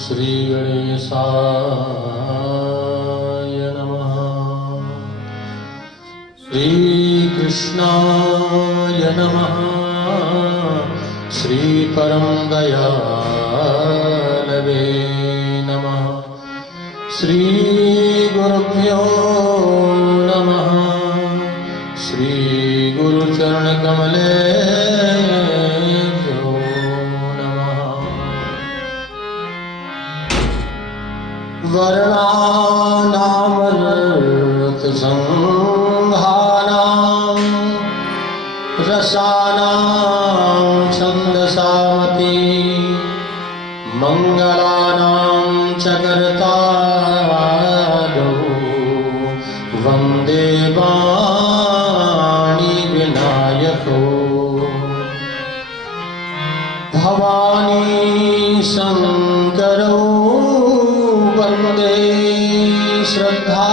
श्री गणेशाय नमः। श्री कृष्णाय नमः। श्री परम दयालवे नमः। श्री गुरुभ्यो नमः। श्री गुरुचरण कमलेभ्यो नमः। वर्णानामर्थसंहानां रसानां छन्दसामपि मंगलानां च कर्तारौ वन्दे वाणी विनायको। भवानी शंकरौ वन्दे श्रद्धा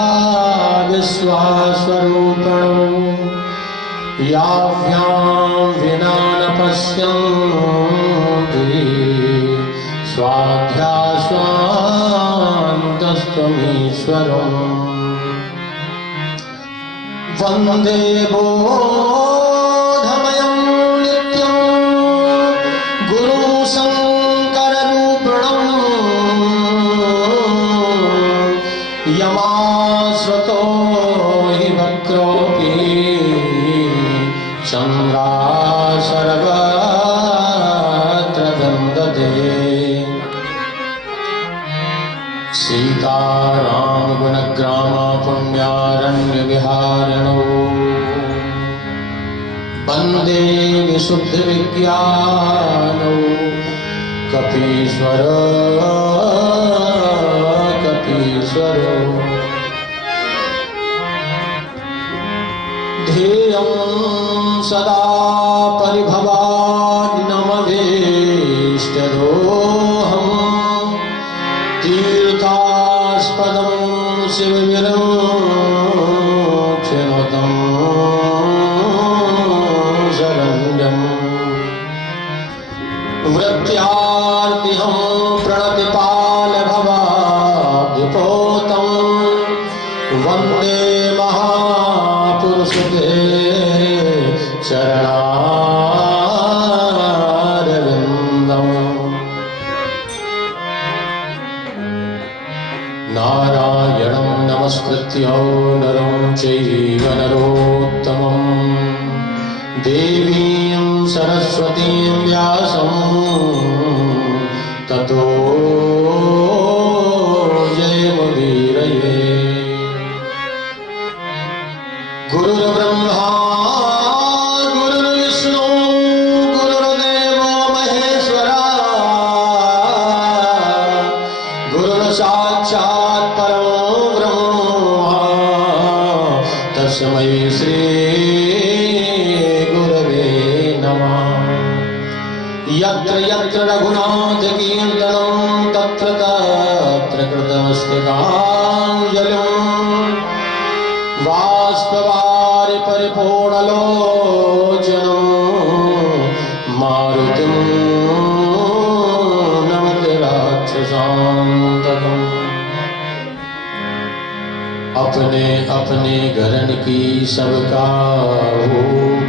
विश्वास्वरूपिणौ। याभ्यां विना न पश्यन्ति स्वाध्यास्वान्तस्त्वमीश्वरम्। वन्दे बोधमयं नित्यं गुरुशङ्कररूपिणम्। यमाश्रितो हि वक्रोऽपि चन्द्राशर्वत्र वन्दते। सीताराम गुणग्राम पुण्यारण्य विहारिणौ वन्दे विशुद्ध विज्ञानौ। कपीश्वर कपीश्वरो ध्येयं सदा परिभवाग्नमभीष्टदोहम्। तीर्थास्पदं शिवविरक्षणतं शरण्यम्। वृत्त्यार्तिहं प्रणतिपालभवाब्धिपोतं वन्दे महापुरुषते चरणारविन्दम्। नारायणं नमस्कृत्य नरं चैव नरोत्तमं। देवीं सरस्वतीं व्यासं ततो जयमुदीरये। गुरुर्ब्रह्मा गुरुर्विष्णु गुरुर्देवो महेश्वरा। गुरुर्साक्षात् परमो ब्रह्म तस्मै श्री गुरवे नमः। यत्र यत्र रघुनाथ कीर्तनं तत्र तत्र कृतमस्तकाञ्जलिं। बाष्पवारि परिपूर्णलोचनं मारुतिं नमते राक्षसान्तकम्। अपने अपने घरन की सबका हो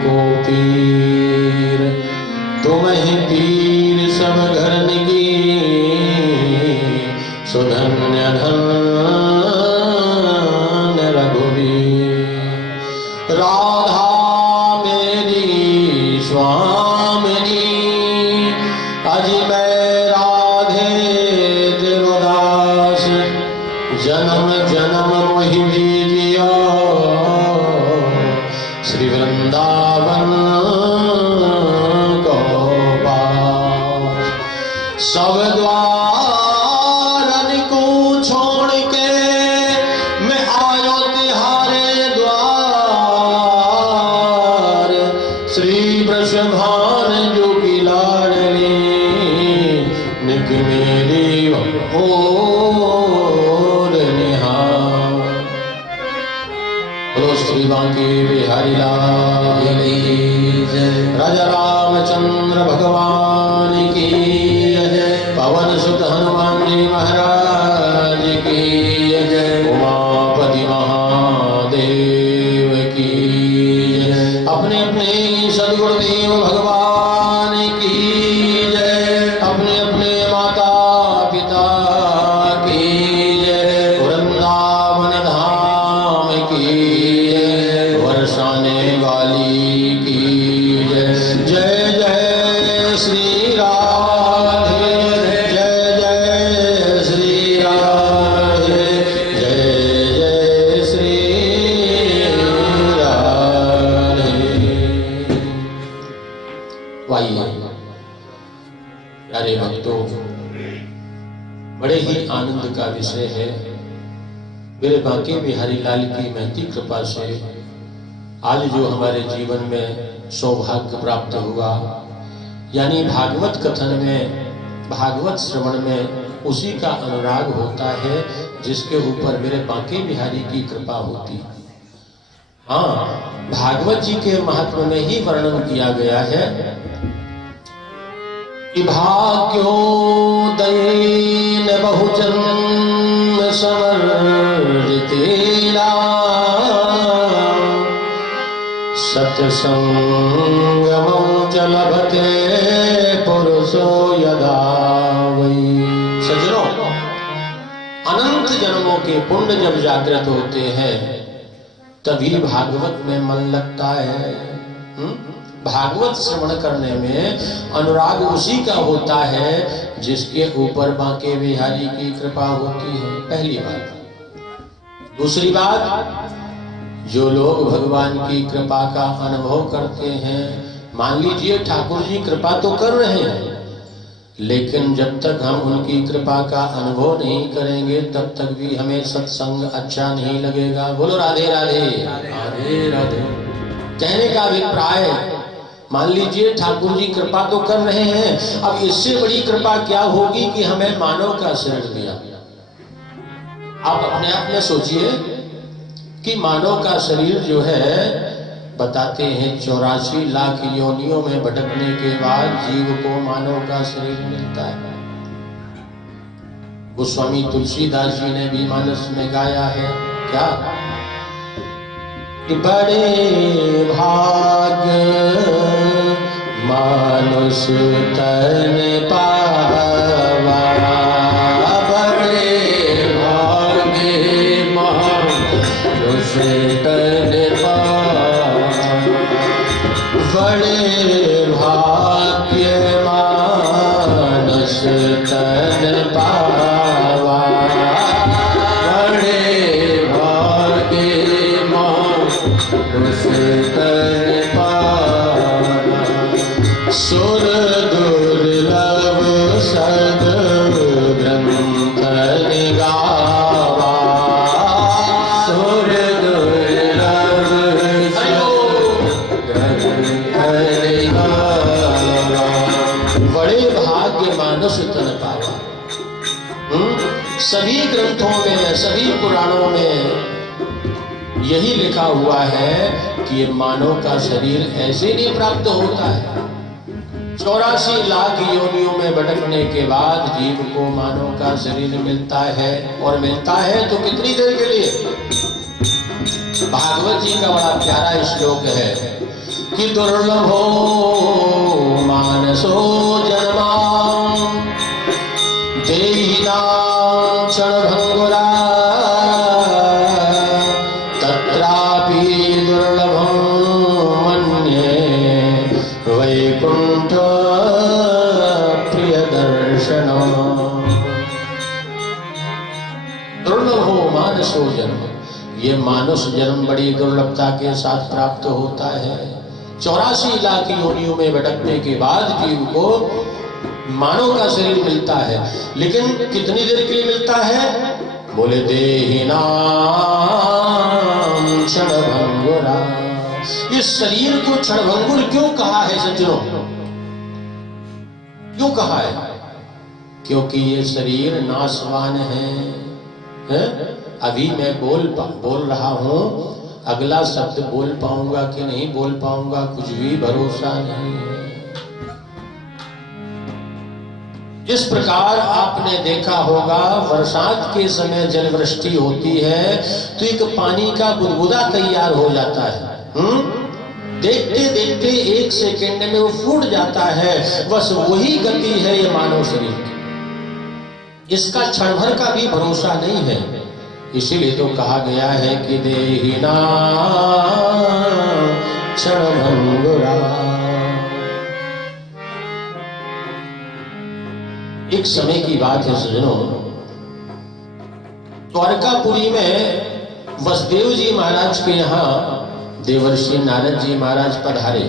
को पीर। तुम्हें पीर सब घरन की सुधन्य धन्य रघुवीर। राधा मेरी स्वामिनी अजी मैं राधे देवदास। जन्म जन्म मोहि दीजियो श्री वृंदावन को पास। सब द्वारन को छोड़ के मैं आयो तिहारे द्वार। श्री वृषभान जो की लाडली निक मेरी ओर निहार। बोलो श्री बांके बिहारी लाल की जय। राजा रामचंद्र भगवान की जय। पवन सुत हनुमान जी महाराज की जय, उमापति महादेव की जय, अपने अपने सद्गुरुदेव भगवान की जय, अपने अपने माता पिता की जय, वृंदावन धाम की जय, बरसाने वाली की जय। जय जय श्री राधे, जय जय श्री राधे, जय जय श्री राधे। वाइए प्यारे भक्तों, बड़े ही आनंद का विषय है। मेरे बांके बिहारी लाल की महती कृपा से आज जो हमारे जीवन में सौभाग्य प्राप्त हुआ, यानी भागवत कथन में, भागवत श्रवण में उसी का अनुराग होता है जिसके ऊपर मेरे बांके बिहारी की कृपा होती है। हाँ, भागवत जी के महत्व में ही वर्णन किया गया है कि भाग्योदयेन बहुजन समर्जितेला सत्संगमं च लभते पुरुषो यदा वै। सज्जनों, अनंत जन्मों के पुण्य जब जागृत होते हैं तभी भागवत में मन लगता है। भागवत श्रवण करने में अनुराग उसी का होता है जिसके ऊपर बांके बिहारी की कृपा होती है, पहली बात। दूसरी बात, जो लोग भगवान की कृपा का अनुभव करते हैं, मान लीजिए ठाकुर जी कृपा तो कर रहे हैं, लेकिन जब तक हम उनकी कृपा का अनुभव नहीं करेंगे तब तक भी हमें सत्संग अच्छा नहीं लगेगा। बोलो राधे राधे, राधे राधे। कहने का अभिप्राय, मान लीजिए ठाकुर जी कृपा तो कर रहे हैं, अब इससे बड़ी कृपा क्या होगी कि हमें मानव का शरीर दिया। आप अपने आप में सोचिए कि मानव का शरीर जो है, बताते हैं 84 लाख योनियों में भटकने के बाद जीव को मानव का शरीर मिलता है। गोस्वामी तुलसीदास जी ने भी मानस में गाया है क्या, कि बड़े भाग्य मानुष तन पावा, बड़े भाग्य मानुष तन पावा, बड़े भाग्य मानुष तन पावा, बड़े भाग्य मानुष तन पावा, सुर दुर्लभ सद ग्रंथ गावा, सुर दुर्लभ सद ग्रंथ गावा, बड़े भाग्य मानुष तन पावा। सभी ग्रंथों में, सभी पुराणों में यही लिखा हुआ है कि ये मानव का शरीर ऐसे नहीं प्राप्त होता है। 84 लाख योनियों में भटकने के बाद जीव को मानव का शरीर मिलता है, और मिलता है तो कितनी देर के लिए। भागवत जी का बड़ा प्यारा श्लोक है कि दुर्लभो मानसो जन्मा देहिनां क्षणभंगुरा, तत्रापि दुर्लभं मन्ये वैकुंठ प्रियदर्शनम्। दुर्लभो मानसो जन्म, ये मानुष जन्म बड़ी दुर्लभता के साथ प्राप्त होता है। 84 लाख योनियों में भटकने के बाद जीव को मानव का शरीर मिलता है, लेकिन कितनी देर के लिए मिलता है। बोले देहिनां क्षणभंगुरा। इस शरीर को क्षणभंगुर क्यों कहा है सज्जनों, क्यों कहा है? क्योंकि ये शरीर नाशवान है? अभी मैं बोल रहा हूं, अगला शब्द बोल पाऊंगा कि नहीं बोल पाऊंगा कुछ भी भरोसा नहीं है। जिस प्रकार आपने देखा होगा बरसात के समय जल वृष्टि होती है तो एक पानी का बुदबुदा तैयार हो जाता है। देखते देखते एक सेकंड में वो फूट जाता है। बस वही गति है ये मानव शरीर की। इसका क्षण भर का भी भरोसा नहीं है। इसीलिए तो कहा गया है कि देहिना क्षणभंगुरा। एक समय की बात है सज्जनों, द्वारकापुरी में वसुदेव जी महाराज के यहाँ देवर्षि नारद जी महाराज पधारे।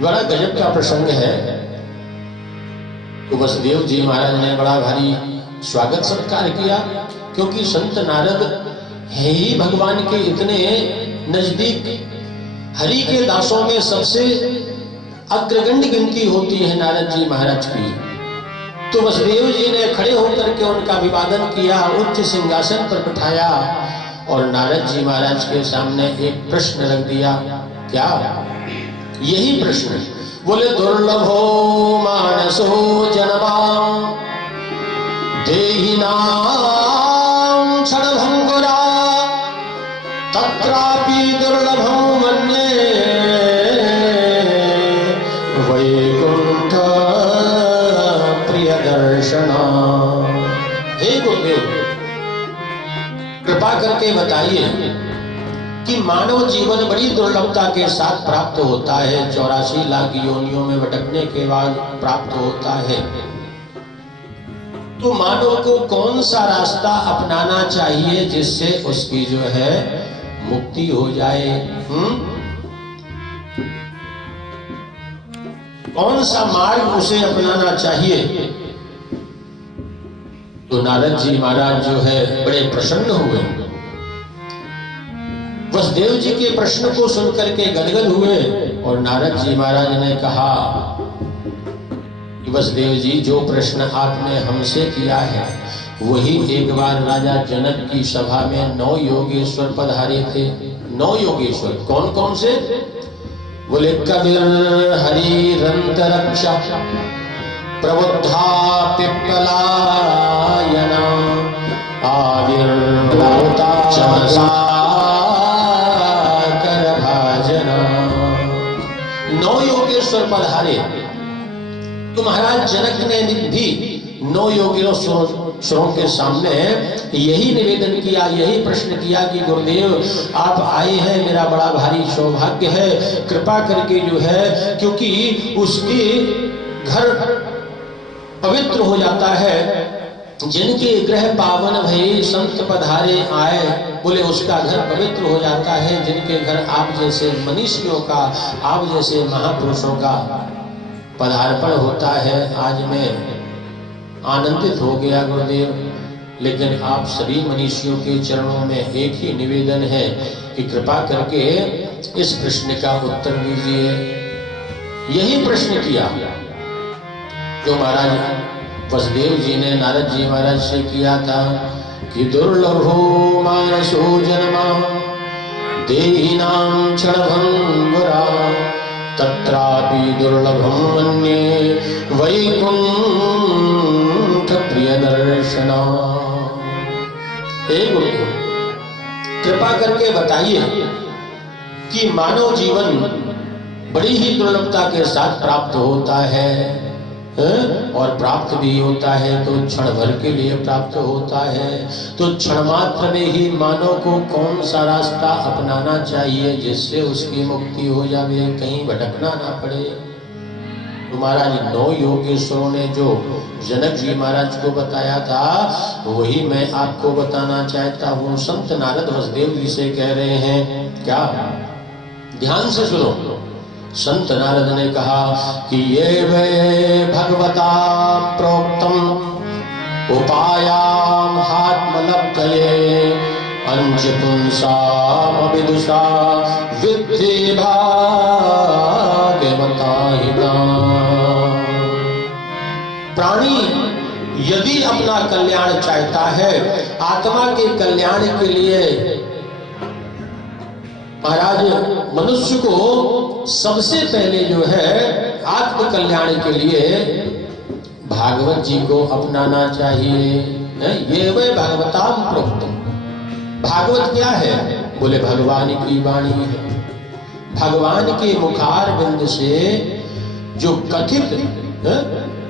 बड़ा गजब का प्रसंग है। तो वसुदेव जी महाराज ने बड़ा भारी स्वागत सत्कार किया, क्योंकि संत नारद है ही भगवान के इतने नजदीक, हरि के दासों में सबसे अग्रगण्य गिनती होती है नारद जी महाराज की। तो वसुदेव जी ने खड़े होकर के उनका अभिवादन किया, उच्च सिंहासन पर बिठाया और नारद जी महाराज के सामने एक प्रश्न रख दिया। क्या? यही प्रश्न, बोले दुर्लभो मानसो जन्मा देहिनां क्षणभंगुरा तत्रापि दुर्लभं मन्ये वैकुंठ प्रियदर्शना। हे गुरुदेव, कृपा करके बताइए कि मानव जीवन बड़ी दुर्लभता के साथ प्राप्त होता है, 84 लाख योनियों में भटकने के बाद प्राप्त होता है। तो मानव को कौन सा रास्ता अपनाना चाहिए जिससे उसकी जो है मुक्ति हो जाए? कौन सा मार्ग उसे अपनाना चाहिए? तो नारद जी महाराज जो है बड़े प्रसन्न हुए। वसुदेव जी के प्रश्न को सुनकर के गदगद हुए और नारद जी महाराज ने कहा कि वसुदेव जी, जो प्रश्न आपने हमसे किया है वही एक बार राजा जनक की सभा में 9 योगेश्वर पधारे थे। 9 योगेश्वर कौन कौन से? बोले कबीर हरि रंत रक्षा प्रबुद्धा पिप्पलायना आविर्भूता चमसा कर भाजना। 9 योगेश्वर पधारे। तो महाराज जनक ने भी 9 योगेश्वरों के सामने यही निवेदन किया, यही प्रश्न किया कि गुरुदेव आप आए हैं, मेरा बड़ा भारी सौभाग्य है, कृपा करके जो है, क्योंकि उसके घर पवित्र हो जाता है, जिनके गृह पावन भई संत पधारे आए, बोले उसका घर पवित्र हो जाता है। जिनके घर आप जैसे मनीषियों का, आप जैसे महापुरुषों का पदार्पण होता है। आज मैं आनंदित हो गया गुरुदेव, लेकिन आप सभी मनीषियों के चरणों में एक ही निवेदन है कि कृपा करके इस प्रश्न का उत्तर दीजिए। यही प्रश्न किया जो महाराज वसुदेव जी ने नारद जी महाराज से किया था कि दुर्लभो मानसो जन्मा देहिनां क्षणभंगुरा तत्रापि दुर्लभं मन्ये वैकुंठ प्रियदर्शना। हे गुरु, कृपा करके बताइए कि मानव जीवन बड़ी ही दुर्लभता के साथ प्राप्त होता है, और प्राप्त भी होता है तो क्षण भर के लिए प्राप्त होता है। तो क्षण मात्र में ही मानव को कौन सा रास्ता अपनाना चाहिए जिससे उसकी मुक्ति हो जाए, कहीं भटकना ना पड़े। तो महाराज 9 योगेश्वरों ने जो जनक जी महाराज को बताया था वही मैं आपको बताना चाहता हूँ। संत नारद वसुदेव जी से कह रहे हैं, क्या? ध्यान से सुनो। संत नारद ने कहा कि ये वे भगवता प्रोक्तम उपायाम आत्मलब्धये अंच पुंसाम विदुषा विद्धि भाग्यवता हिता। प्राणी यदि अपना कल्याण चाहता है, आत्मा के कल्याण के लिए महाराज मनुष्य को सबसे पहले जो है आत्म कल्याण के लिए भागवत जी को अपनाना चाहिए। ये वे भागवताम प्रोक्तम। भागवत क्या है? बोले भगवान की वाणी है। भगवान के मुखार बिंद से जो कथित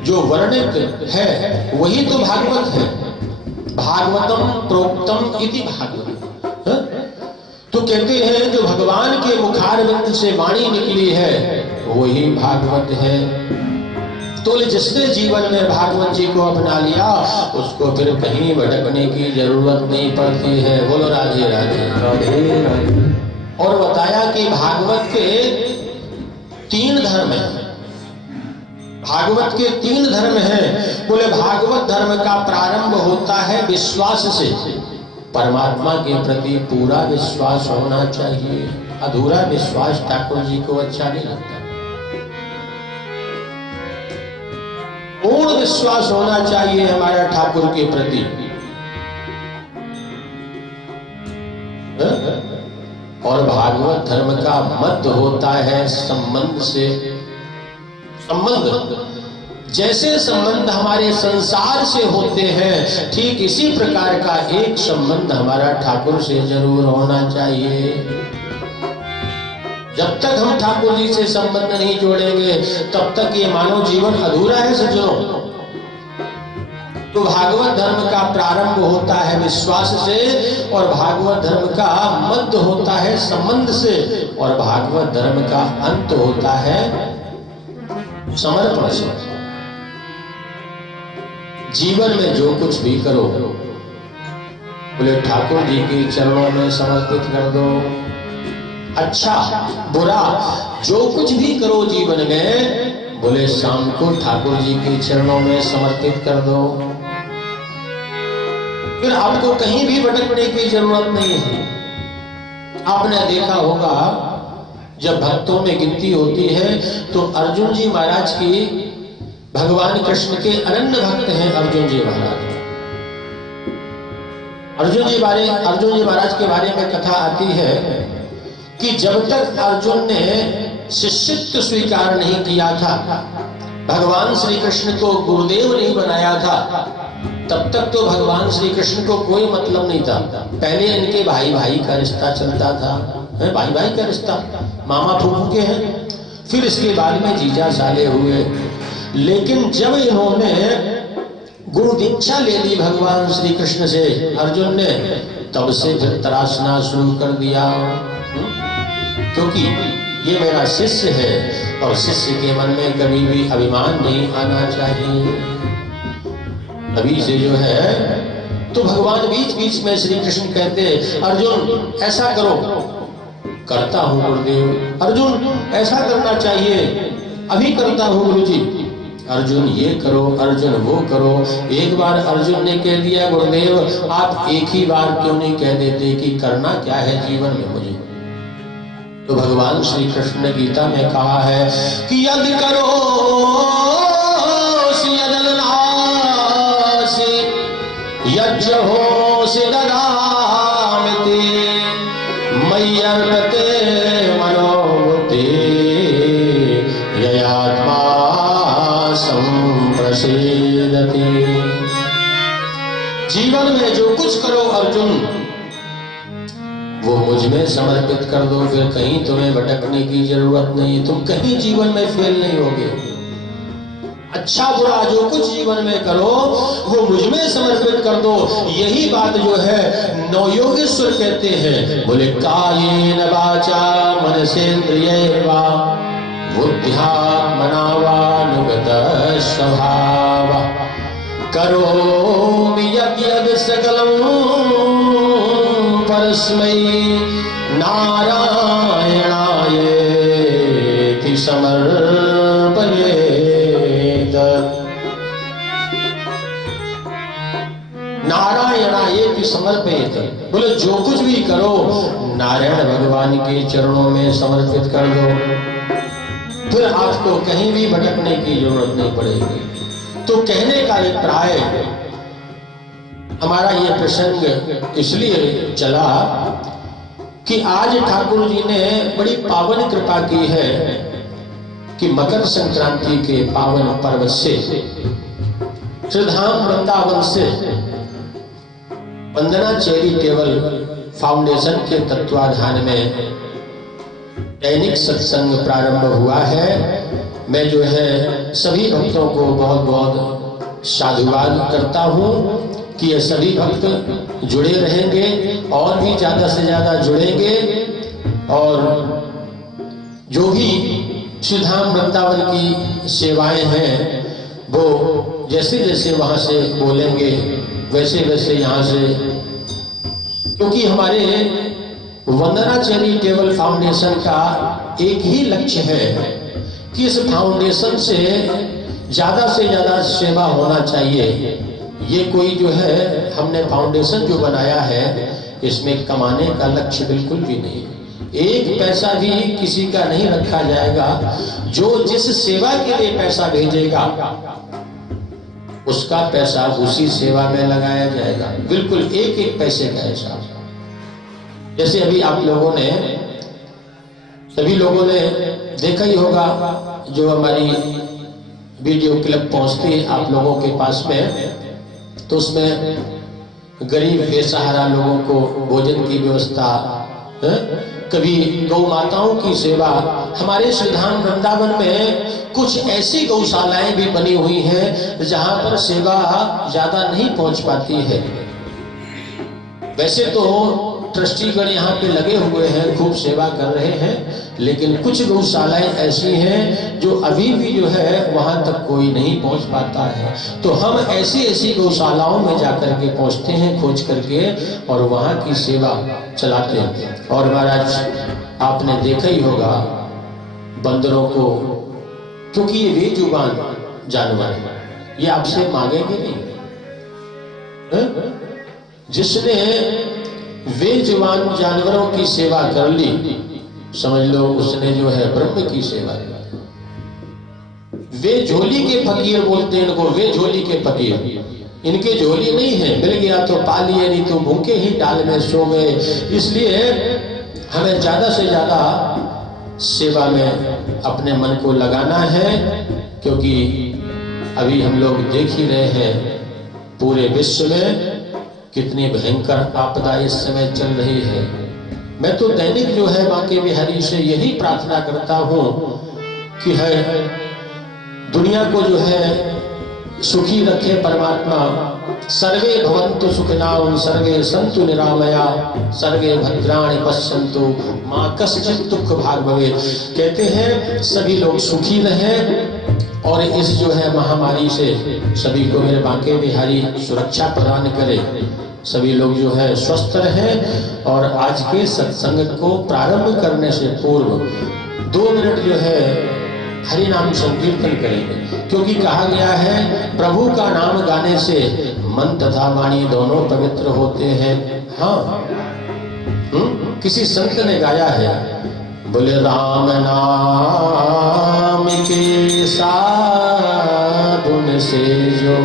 जो वर्णित है वही तो भागवत है। भागवतम प्रोक्तम इति भागवत। तो कहते हैं जो भगवान के मुखार बिंद से वाणी निकली है वही भागवत है। तो जिसने जीवन में भागवत जी को अपना लिया उसको फिर कहीं भटकने की जरूरत नहीं पड़ती है। बोलो राधे राधे राधे राधे। और बताया कि भागवत के 3 धर्म हैं। भागवत के 3 धर्म हैं। बोले भागवत धर्म का प्रारंभ होता है विश्वास से। परमात्मा के प्रति पूरा विश्वास होना चाहिए। अधूरा विश्वास ठाकुर जी को अच्छा नहीं लगता। पूर्ण विश्वास होना चाहिए हमारा ठाकुर के प्रति। और भागवत धर्म का मध्य होता है संबंध से। संबंध जैसे संबंध हमारे संसार से होते हैं ठीक इसी प्रकार का एक संबंध हमारा ठाकुर से जरूर होना चाहिए। जब तक हम ठाकुर जी से संबंध नहीं जोड़ेंगे तब तक ये मानव जीवन अधूरा है सज्जनों। तो भागवत धर्म का प्रारंभ होता है विश्वास से और भागवत धर्म का मध्य होता है संबंध से और भागवत धर्म का अंत होता है समर्पण से। जीवन में जो कुछ भी करो बोले ठाकुर जी के चरणों में समर्पित कर दो। अच्छा बुरा जो कुछ भी करो जीवन में बोले शाम को ठाकुर जी के चरणों में समर्पित कर दो। फिर आपको कहीं भी भटकने की जरूरत नहीं है। आपने देखा होगा जब भक्तों में गिनती होती है तो अर्जुन जी महाराज की भगवान कृष्ण के अनन्य भक्त हैं। अर्जुन जी महाराज अर्जुन जी महाराज के बारे में कथा आती है कि जब तक अर्जुन ने शिष्यत्व स्वीकार नहीं किया था, भगवान श्री कृष्ण को गुरुदेव नहीं बनाया था, तब तक तो भगवान श्री कृष्ण को कोई मतलब नहीं था। पहले इनके भाई भाई का रिश्ता चलता था, भाई भाई का रिश्ता, मामा फूफू के हैं। फिर इसके बाद में जीजा साले हुए। लेकिन जब इन्होंने गुरु दीक्षा ले ली भगवान श्री कृष्ण से अर्जुन ने, तब से फिर तराशना शुरू कर दिया। क्योंकि ये मेरा शिष्य है और शिष्य के मन में कभी भी अभिमान नहीं आना चाहिए। अभी से जो है तो भगवान बीच बीच में श्री कृष्ण कहते अर्जुन ऐसा करो, करता हूं गुरुदेव। अर्जुन ऐसा करना चाहिए, अभी करता हूं गुरुजी। अर्जुन ये करो, अर्जुन वो करो। एक बार अर्जुन ने कह दिया गुरुदेव आप एक ही बार क्यों नहीं कह देते कि करना क्या है जीवन में मुझे। तो भगवान श्री कृष्ण ने गीता में कहा है कि यदि करो यज्ञ हो सिदरामति मय्यर्पते मनोबुद्धि ययात्मा संप्रसीदति। जीवन में जो कुछ करो अर्जुन वो मुझ में समर्पित कर दो, फिर कहीं तुम्हें भटकने की जरूरत नहीं। तुम कहीं जीवन में फेल नहीं होगे। अच्छा बुरा जो कुछ जीवन में करो वो मुझ में समर्पित कर दो। यही बात जो है नवयोगेश्वर कहते हैं, बोले कायेन वाचा मनसेन्द्रियैर्वा बुद्ध्यात्मना वानुगत स्वभाव करोमि यद्यद् सकलं परस्मै नारायणायेति समर्पयेत्। नारायणायेति समर्पयेत्, बोले जो कुछ भी करो नारायण भगवान के चरणों में समर्पित कर दो, फिर आपको कहीं भी भटकने की जरूरत नहीं पड़ेगी। तो कहने का अभिप्राय हमारा ये प्रसंग इसलिए चला कि आज ठाकुर जी ने बड़ी पावन कृपा की है कि मकर संक्रांति के पावन पर्व से श्रीधाम वृंदावन से वंदना चैरिटेबल फाउंडेशन के तत्वाधान में दैनिक सत्संग प्रारंभ हुआ है। मैं जो है सभी भक्तों को बहुत बहुत साधुवाद करता हूँ कि ये सभी भक्त जुड़े रहेंगे और भी ज्यादा से ज्यादा जुड़ेंगे और जो भी श्रीधाम वृंदावन की सेवाएं हैं वो जैसे जैसे वहां से बोलेंगे वैसे वैसे यहाँ से, क्योंकि हमारे वंदना चैरिटेबल फाउंडेशन का एक ही लक्ष्य है कि इस फाउंडेशन से ज्यादा सेवा होना चाहिए। ये कोई जो है हमने फाउंडेशन जो बनाया है इसमें कमाने का लक्ष्य बिल्कुल भी नहीं, एक पैसा भी किसी का नहीं रखा जाएगा। जो जिस सेवा के लिए पैसा भेजेगा उसका पैसा उसी सेवा में लगाया जाएगा, बिल्कुल एक एक पैसे का हिसाब। जैसे अभी आप लोगों ने सभी लोगों ने देखा ही होगा जो हमारी वीडियो क्लिप पहुंचती है आप लोगों के पास में, तो उसमें गरीब बेसहारा लोगों को भोजन की व्यवस्था, कभी गौ माताओं की सेवा। हमारे श्रीधाम वृंदावन में कुछ ऐसी गौशालाएं भी बनी हुई हैं जहां पर सेवा ज्यादा नहीं पहुंच पाती है। वैसे तो ट्रस्टीगण यहाँ पे लगे हुए हैं, खूब सेवा कर रहे हैं, लेकिन कुछ गौशालाएं ऐसी हैं जो अभी भी जो है वहां तक कोई नहीं पहुंच पाता है। तो हम ऐसी गौशालाओं में जाकर के पहुंचते हैं खोज करके और वहां की सेवा चलाते हैं। और महाराज आपने देखा ही होगा बंदरों को, क्योंकि ये बेजुबान जानवर है, ये आपसे मांगेंगे नहीं। जिसने बेजुबान जानवरों की सेवा कर ली समझ लो उसने जो है ब्रह्म की सेवा की। वे झोली के फकीर बोलते हैं इनको, वे झोली के फकीर। इनके झोली नहीं है, मिल गया तो पा लिए, नहीं तो भूखे ही डाल में सो गए। इसलिए हमें ज्यादा से ज्यादा सेवा में अपने मन को लगाना है, क्योंकि अभी हम लोग देख ही रहे हैं पूरे विश्व में कितनी भयंकर आपदा इस समय चल रही है। मैं तो दैनिक जो है बांके बिहारी से यही प्रार्थना करता हूँ कि है दुनिया को जो है सुखी रखे परमात्मा। सर्वे भवन्तु सुखिनः सर्वे सन्तु निरामया सर्वे भद्राणि पश्यन्तु मा कश्चित् दुःख भाग् भवेत्। कहते हैं सभी लोग सुखी रहें और इस जो है महामारी से सभी को मेरे बांके बिहारी सुरक्षा प्रदान करे, सभी लोग जो है स्वस्थ रहें। और आज के सत्संग को प्रारंभ करने से पूर्व 2 मिनट जो है हरि नाम संकीर्तन करेंगे, क्योंकि कहा गया है प्रभु का नाम गाने से मन तथा वाणी दोनों पवित्र होते हैं। हाँ, किसी संत ने गाया है, बोले राम नाम के साबुन से जो,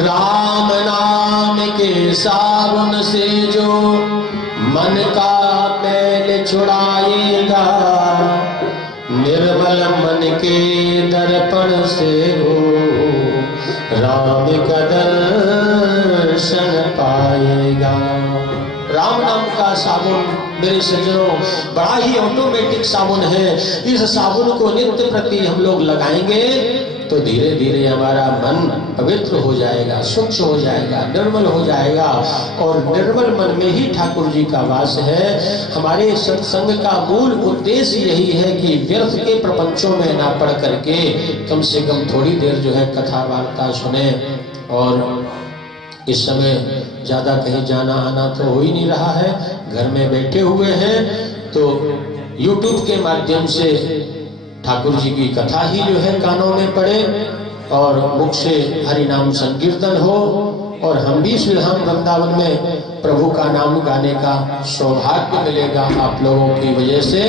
राम नाम के साबुन से जो मन का मैल छुड़ाएगा, निर्मल मन के दर्पण से वो राम का दर्शन पाएगा। राम नाम का साबुन मेरे सज्जनों बड़ा ही ऑटोमेटिक साबुन है। इस साबुन को नित्य प्रति हम लोग लगाएंगे तो धीरे धीरे हमारा मन पवित्र हो जाएगा, स्वच्छ हो जाएगा, निर्मल हो जाएगा। और निर्मल मन में ही ठाकुर जी का वास है। हमारे सत्संग का मूल उद्देश्य यही है कि व्यर्थ के प्रपंचों में ना पड़ करके कम से कम थोड़ी देर जो है कथा वार्ता सुने। और इस समय ज्यादा कहीं जाना आना तो हो ही नहीं रहा है, घर में बैठे हुए हैं, तो YouTube के माध्यम से ठाकुर जी की कथा ही जो है कानों में पड़े और मुख से हरि नाम संकीर्तन हो। और हम भी श्रीधाम वृंदावन में प्रभु का नाम गाने का सौभाग्य मिलेगा आप लोगों की वजह से।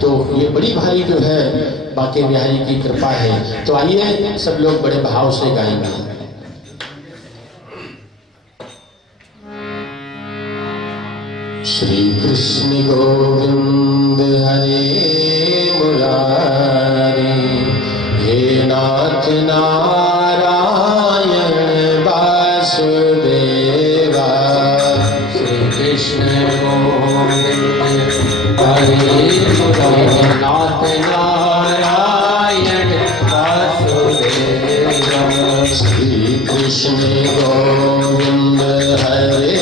तो ये बड़ी भारी जो है बांके बिहारी की कृपा है। तो आइए सब लोग बड़े भाव से गाएंगे। श्री कृष्ण गोविंद हरे मुरारी, हे नाथ नारायण वासुदेवा। श्री कृष्ण गोविंद हरे मुरारी, नाथ नारायण वासुदेवा। श्री कृष्ण गोविंद हरे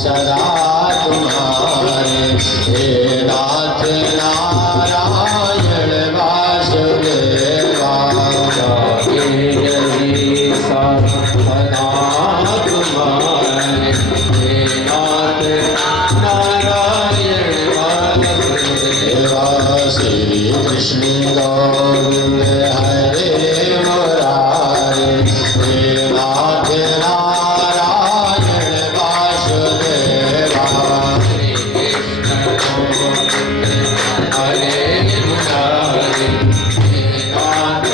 सदा तुम्हारे गोविंद हरे मुरारे, हे नाथ नारायण वासुदेवा। श्री कृष्ण गोविंद हरे मुरारे, हे नाथ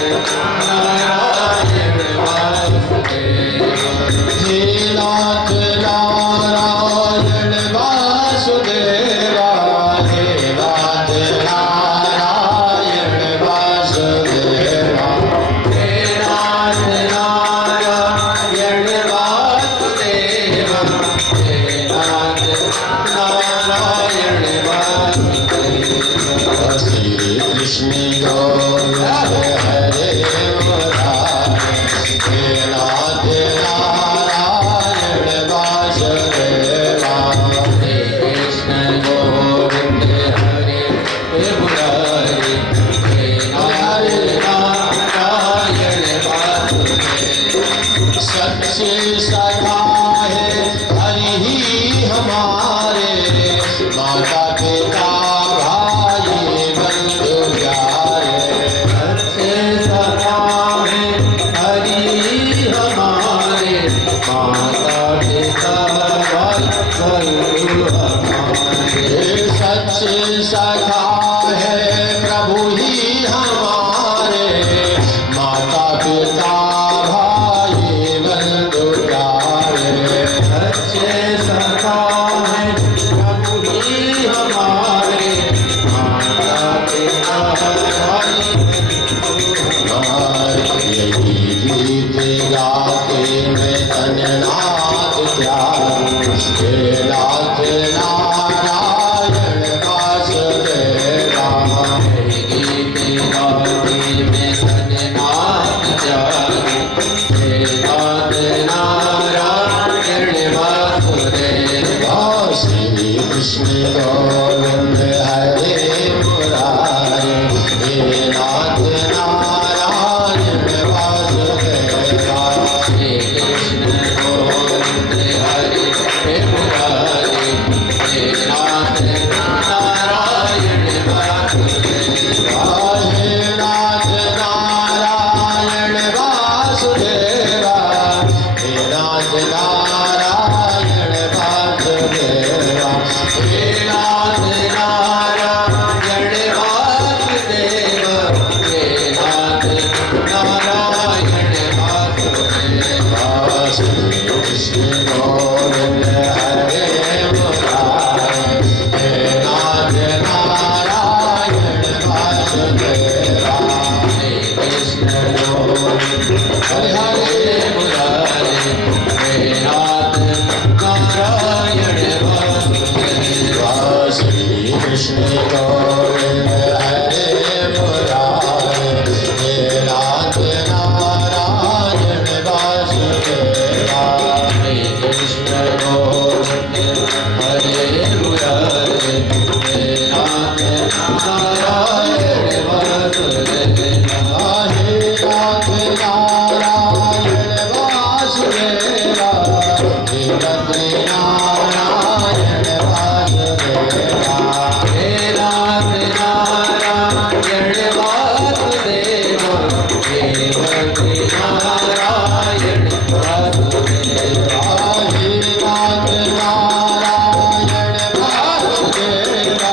नारायण वासुदेवा। हे नाथ नारायण वासुदेवा, हे नाथ नारायण वासुदेवा। हे नाथ नारायण वासुदेवा, हे नाथ नारायण वासुदेवा। श्री कृष्ण गोविंद हरे मुरारे, हे नाथ नारायण वासुदेवा। हे कृष्ण गोविंद हरे मुरारे, हे नाथ नारायण वासुदेवा। सच्चे सखा है हरि ही हमारे, माता पिता भाई बंधु प्यारे। सच्चे सखा है हरि ही हमारे, माता पिता भाई बंधु हमारे। सच्चे सखा है प्रभु ही हमारे, माता पिता भाई बंधु प्यारे। सच्चे सखा है प्रभु ही हमारे, माता पिता भाई यही गीत गाते में तननाथ त्यागी, हे नाथ नारायण वासुदेवा। यही गीत गाते में तननाथ त्यागी, हे नाथ नारायण वासुदेवा। श्री कृष्ण गोविंद हरे मुरारे, हे नाथ नारायण वासुदेवा। श्री कृष्ण गोविंद हरे मुरारे, हे नाथ नारायण वासुदेवा। हे नाथ नारायण वासुदेवा, हे नाथ नारायण वासुदेवा। हे नाथ नारायण वासुदेवा, हे नाथ नारायण वासुदेवा। श्री कृष्ण गोविंद हरे मुरारे, हे नाथ नारायण वासुदेवा। श्री कृष्ण गोविंद हरे मुरारे, हे नाथ नारायण वासुदेवा। श्री कृष्ण गोविंद हरे मुरारे, हे नाथ नारायण वासुदेवा। श्री कृष्ण गोविंद हरे मुरारे, हे नाथ नारायण वासुदेवा। हे नाथ नारायण वासुदेवा, हे बद्री नारायण वासुदेवा। हे नाथ नारायण वासुदेवा, हे बद्री नारायण वासुदेवा। हे नाथ नारायण वासुदेवा,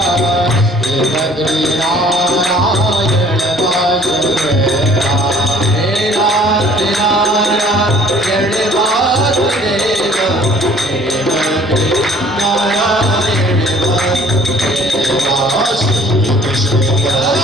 हे बद्री नारायण वासुदेवा। हे नाथ नारायण वासुदेवा, हे बद्री नारायण वासुदेवा। श्री कृष्ण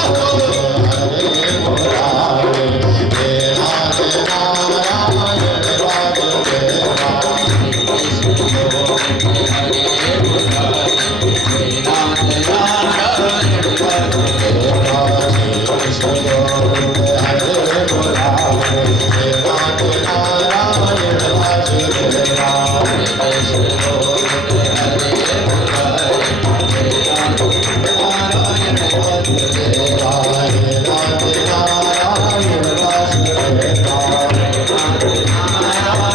गोविंद हरे मुरारे, हे नाथ नारायण वासुदेवा। श्री कृष्ण गोविंद हरे मुरारे, हे नाथ नारायण वासुदेवा। श्री कृष्ण गोविंद हरे मुरारे, हे नाथ नारायण वासुदेवा। श्री कृष्ण गोविंद हरे मुरारे, हे नाथ नारायण वासुदेवा। हे नाथ नारायण वासुदेवा। हे नाथ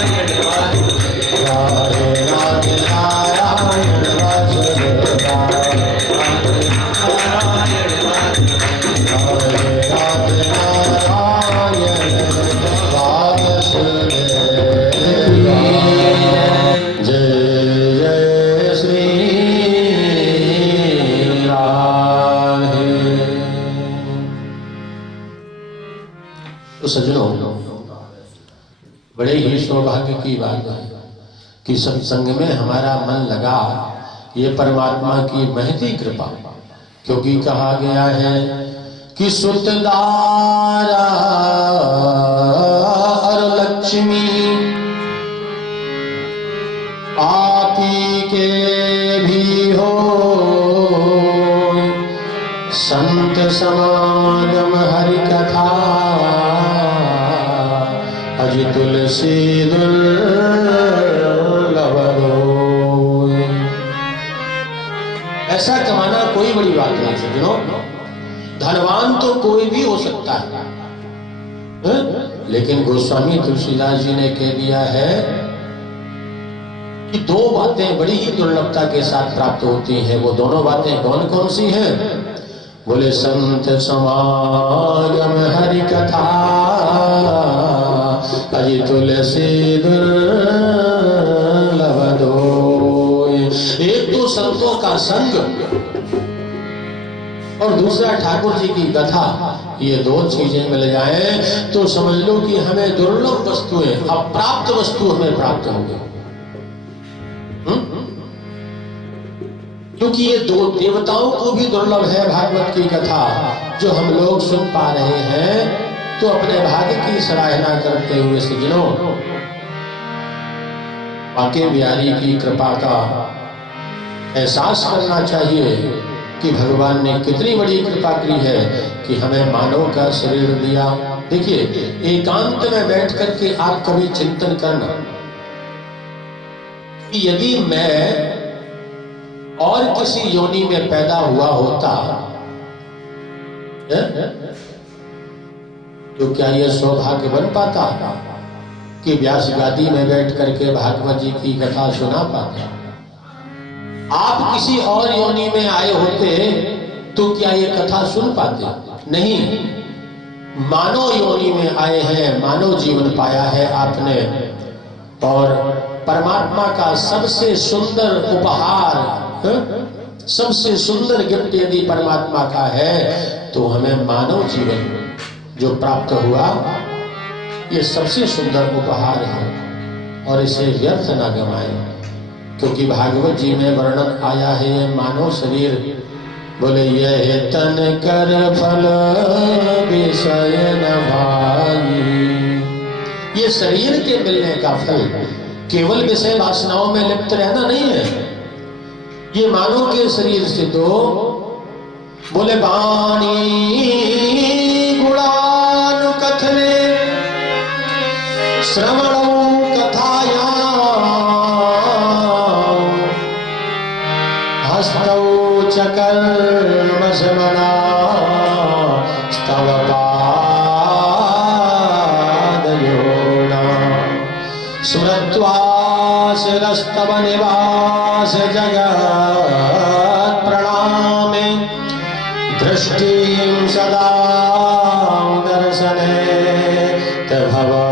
नारायण वासुदेवा। हे नाथ नारायण वासुदेवा। हे नाथ नारायण वासुदेवा। हे नाथ नारायण तो सज्जनों, बड़े ही सौभाग्य की बात है कि सत्संग में हमारा मन लगा, ये परमात्मा की महती कृपा। क्योंकि कहा गया है कि सुतदारा और लक्ष्मी आप ही के भी हो, संत समागम हरि कथा अज तुलसी दुर्लभ होय। ऐसा कमाना कोई बड़ी बात नहीं सज्जनों। धनवान तो कोई भी हो सकता है, लेकिन गोस्वामी तुलसीदास जी ने कह दिया है कि दो बातें बड़ी ही दुर्लभता के साथ प्राप्त होती हैं। वो दोनों बातें कौन कौन सी हैं? बोले संत समागम हरि कथा अज तुलसी दुर्लभ होय। एक तो संतों का संग और दूसरा ठाकुर जी की कथा, ये दो चीजें मिल जाए तो समझ लो कि हमें दुर्लभ वस्तुएं, अप्राप्त वस्तु हमें प्राप्त होंगी। क्योंकि ये दो देवताओं को भी दुर्लभ है भागवत की कथा जो हम लोग सुन पा रहे हैं। तो अपने भाग्य की सराहना करते हुए सज्जनों, बांके बिहारी की कृपा का एहसास करना चाहिए कि भगवान ने कितनी बड़ी कृपा की है कि हमें मानव का शरीर दिया। देखिए, एकांत में बैठ करके आप कभी चिंतन करना कि यदि मैं और किसी योनि में पैदा हुआ होता तो क्या यह सौभाग्य बन पाता कि व्यास गादी में बैठ करके भागवत जी की कथा सुना पाता? आप किसी और योनि में आए होते तो क्या ये कथा सुन पाते? नहीं। मानव योनि में आए हैं, मानव जीवन पाया है आपने, और परमात्मा का सबसे सुंदर उपहार, सबसे सुंदर गिफ्ट यदि परमात्मा का है तो हमें मानव जीवन जो प्राप्त हुआ, ये सबसे सुंदर उपहार है और इसे व्यर्थ न गवाएं। क्योंकि भागवत जी में वर्णन आया है मानव शरीर, बोले यह तन कर फल विषय न भाई। ये शरीर के मिलने का फल केवल विषय वासनाओं में लिप्त रहना नहीं है। ये मानव के शरीर से तो बोले वाणी गुणानु कथने श्रवणो कथाया हस्तौ च कर्म समना स्तव पादयोना स्मृत्वा शिरस्तव निवास जगत् प्रणामे दृष्टिं सदा दर्शने तभवतनूना।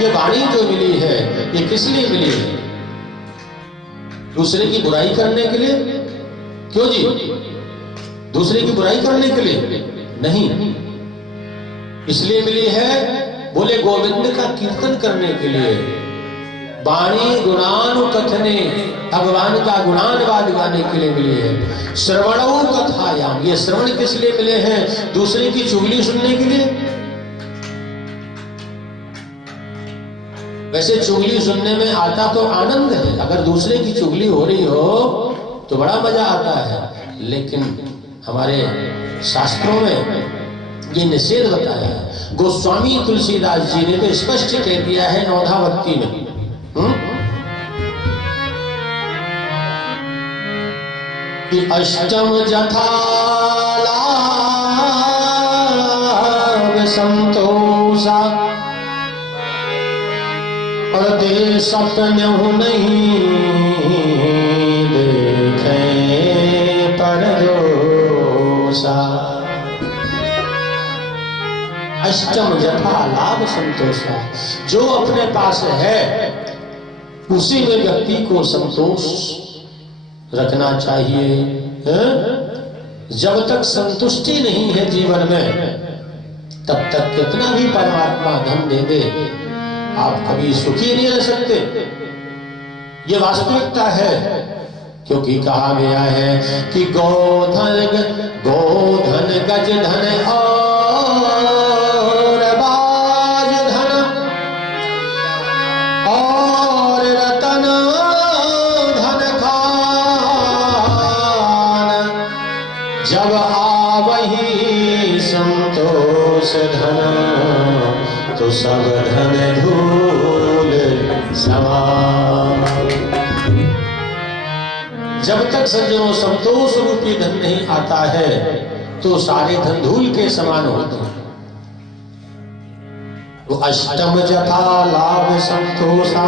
ये वाणी जो मिली है ये किस लिए मिली है? दूसरे की बुराई करने के लिए? क्यों जी? दूसरे की बुराई करने के लिए नहीं, इसलिए मिली है बोले गोविंद का कीर्तन करने के लिए। वाणी गुणानु कथने, भगवान का गुणानुवाद गाने के लिए मिली है। श्रवणों कथायाम, ये श्रवण किस लिए मिले हैं? दूसरे की चुगली सुनने के लिए? वैसे चुगली सुनने में आता तो आनंद है, अगर दूसरे की चुगली हो रही हो तो बड़ा मजा आता है, लेकिन हमारे शास्त्रों में ये निषेध बताया है। गोस्वामी तुलसीदास जी ने तो स्पष्ट कह दिया है नौधा भक्ति में, कि अष्टम जथा लाभ संतोषा और दे सपने नहीं देखे परदोषा। अष्टम जथा लाभ संतोषा, जो अपने पास है उसी में व्यक्ति को संतोष रखना चाहिए। जब तक संतुष्टि नहीं है जीवन में, तब तक कितना भी परमात्मा धन दे दे, आप कभी सुखी नहीं रह सकते। ये वास्तविकता है, क्योंकि कहा गया है कि गोधन गज धन और बाज धन और रतन धन खान, जब आवही संतोष धन, तो सब धन धूल समान। जब तक सज्जनों संतोष रूपी धन नहीं आता है, तो सारे धन धूल के समान होते हैं। वो अष्टम जथा लाभ संतोषा,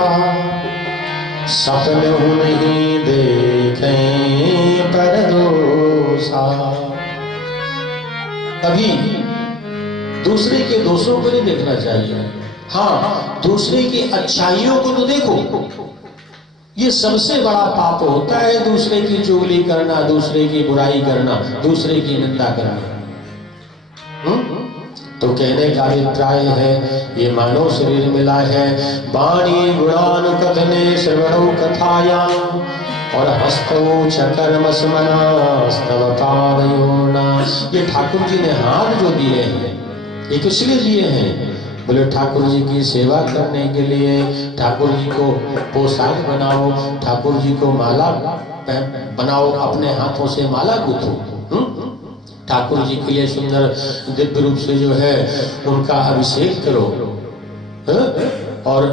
सपन नहीं देखें परदोषा। कभी दूसरे के दोषों को नहीं देखना चाहिए, हाँ दूसरे की अच्छाइयों को तो देखो। ये सबसे बड़ा पाप होता है, दूसरे की चुगली करना, दूसरे की बुराई करना, दूसरे की निंदा करना। तो कहने का अभिप्राय है, ये मानव शरीर मिला है, वाणी गुणान कथने श्रवणो कथायाम, और हस्तो चकर्म स्मरस्तव पावयोना। ये ठाकुर जी ने हाथ जो दिए हैं, ये किस लिए दिए हैं? बोले ठाकुर जी की सेवा करने के लिए। ठाकुर जी को पोशाक बनाओ, ठाकुर जी को माला बनाओ, अपने हाथों से माला गूंथो, ठाकुर जी के लिए सुंदर दिव्य रूप से जो है उनका अभिषेक करो, और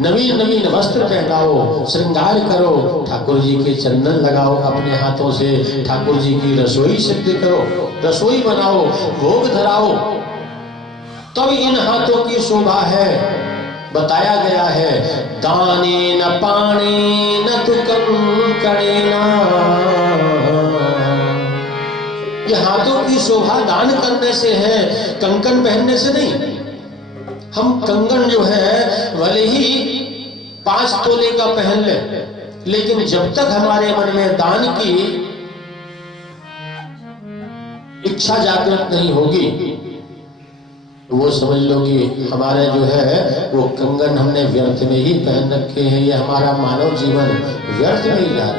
नवीन नवीन वस्त्र पहनाओ, श्रृंगार करो, ठाकुर जी के चंदन लगाओ, अपने हाथों से ठाकुर जी की रसोई सिद्ध करो, रसोई बनाओ, भोग धराओ, तब इन हाथों की शोभा है। बताया गया है, दाने न पानी न तु कंकणेना। ये हाथों की शोभा दान करने से है, कंकन पहनने से नहीं। हम कंगन जो है भले ही 5 तोले का पहन ले, लेकिन जब तक हमारे मन में दान की इच्छा जागृत नहीं होगी, वो समझ लो कि हमारे जो है वो कंगन हमने व्यर्थ में ही पहन रखे हैं, ये हमारा मानव जीवन व्यर्थ में ही जा रहा है।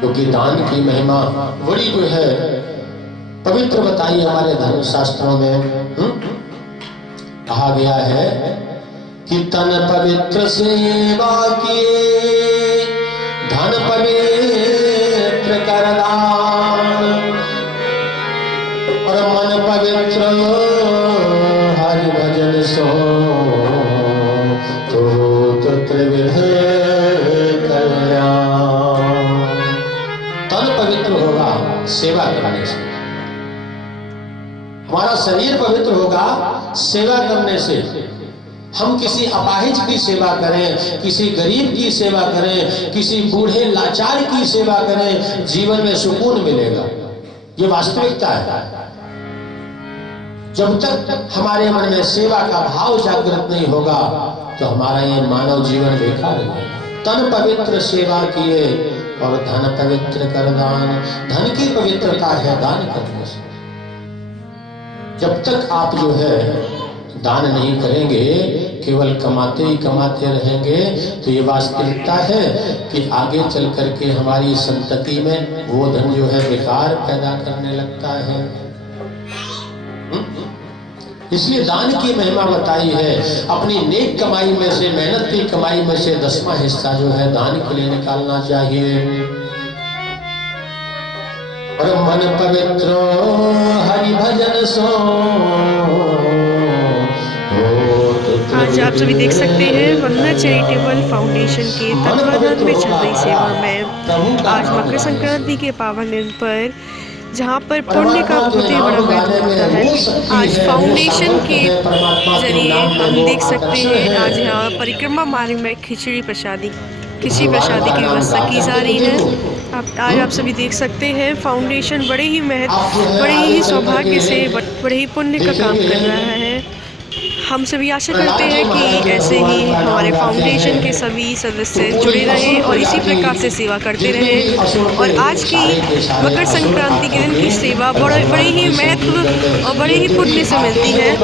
क्योंकि दान की महिमा बड़ी जो है पवित्र बताई हमारे धर्म शास्त्रों में। कहा गया है कि तन पवित्र सेवा किए, धन पवित्र कर दान, और मन पवित्र हरि भजन सो, तो त्रिविध कल्याण। तन पवित्र होगा सेवा करने से, हमारा शरीर पवित्र होगा सेवा करने से। हम किसी अपाहिज की सेवा करें, किसी गरीब की सेवा करें, किसी बूढ़े लाचार की सेवा करें, जीवन में सुकून मिलेगा। ये वास्तविकता है। जब तक हमारे मन में सेवा का भाव जागृत नहीं होगा, तो हमारा ये मानव जीवन बेकार है। तन पवित्र सेवा किए और धन पवित्र कर दान। धन की पवित्रता है दान करने से। जब तक आप जो है दान नहीं करेंगे, केवल कमाते ही कमाते रहेंगे, तो ये वास्तविकता है कि आगे चल करके हमारी संतति में वो धन जो है बेकार पैदा करने लगता है। इसलिए दान की महिमा बताई है। अपनी नेक कमाई में से, मेहनत की कमाई में से 10वां हिस्सा जो है दान के लिए निकालना चाहिए। और मन पवित्र हरि भजन सो। आज आप सभी देख सकते हैं वंदना चैरिटेबल फाउंडेशन के तत्वाधान में चल रही सेवा में आज मकर संक्रांति के पावन दिन पर, जहाँ पर पुण्य का बहुत ही बड़ा महत्व होता है, आज फाउंडेशन के जरिए हम देख सकते हैं आज यहाँ परिक्रमा मार्ग में खिचड़ी प्रसादी की व्यवस्था की जा रही है। आज आप सभी देख सकते हैं फाउंडेशन बड़े ही सौभाग्य से, बड़े ही पुण्य का काम कर रहा है। हम सभी आशा करते हैं कि ऐसे ही हमारे फाउंडेशन के सभी सदस्य जुड़े रहें और इसी प्रकार से सेवा करते रहें। और आज की मकर संक्रांति के दिन की सेवा बड़े ही महत्व और बड़े ही पुण्य से मिलती है।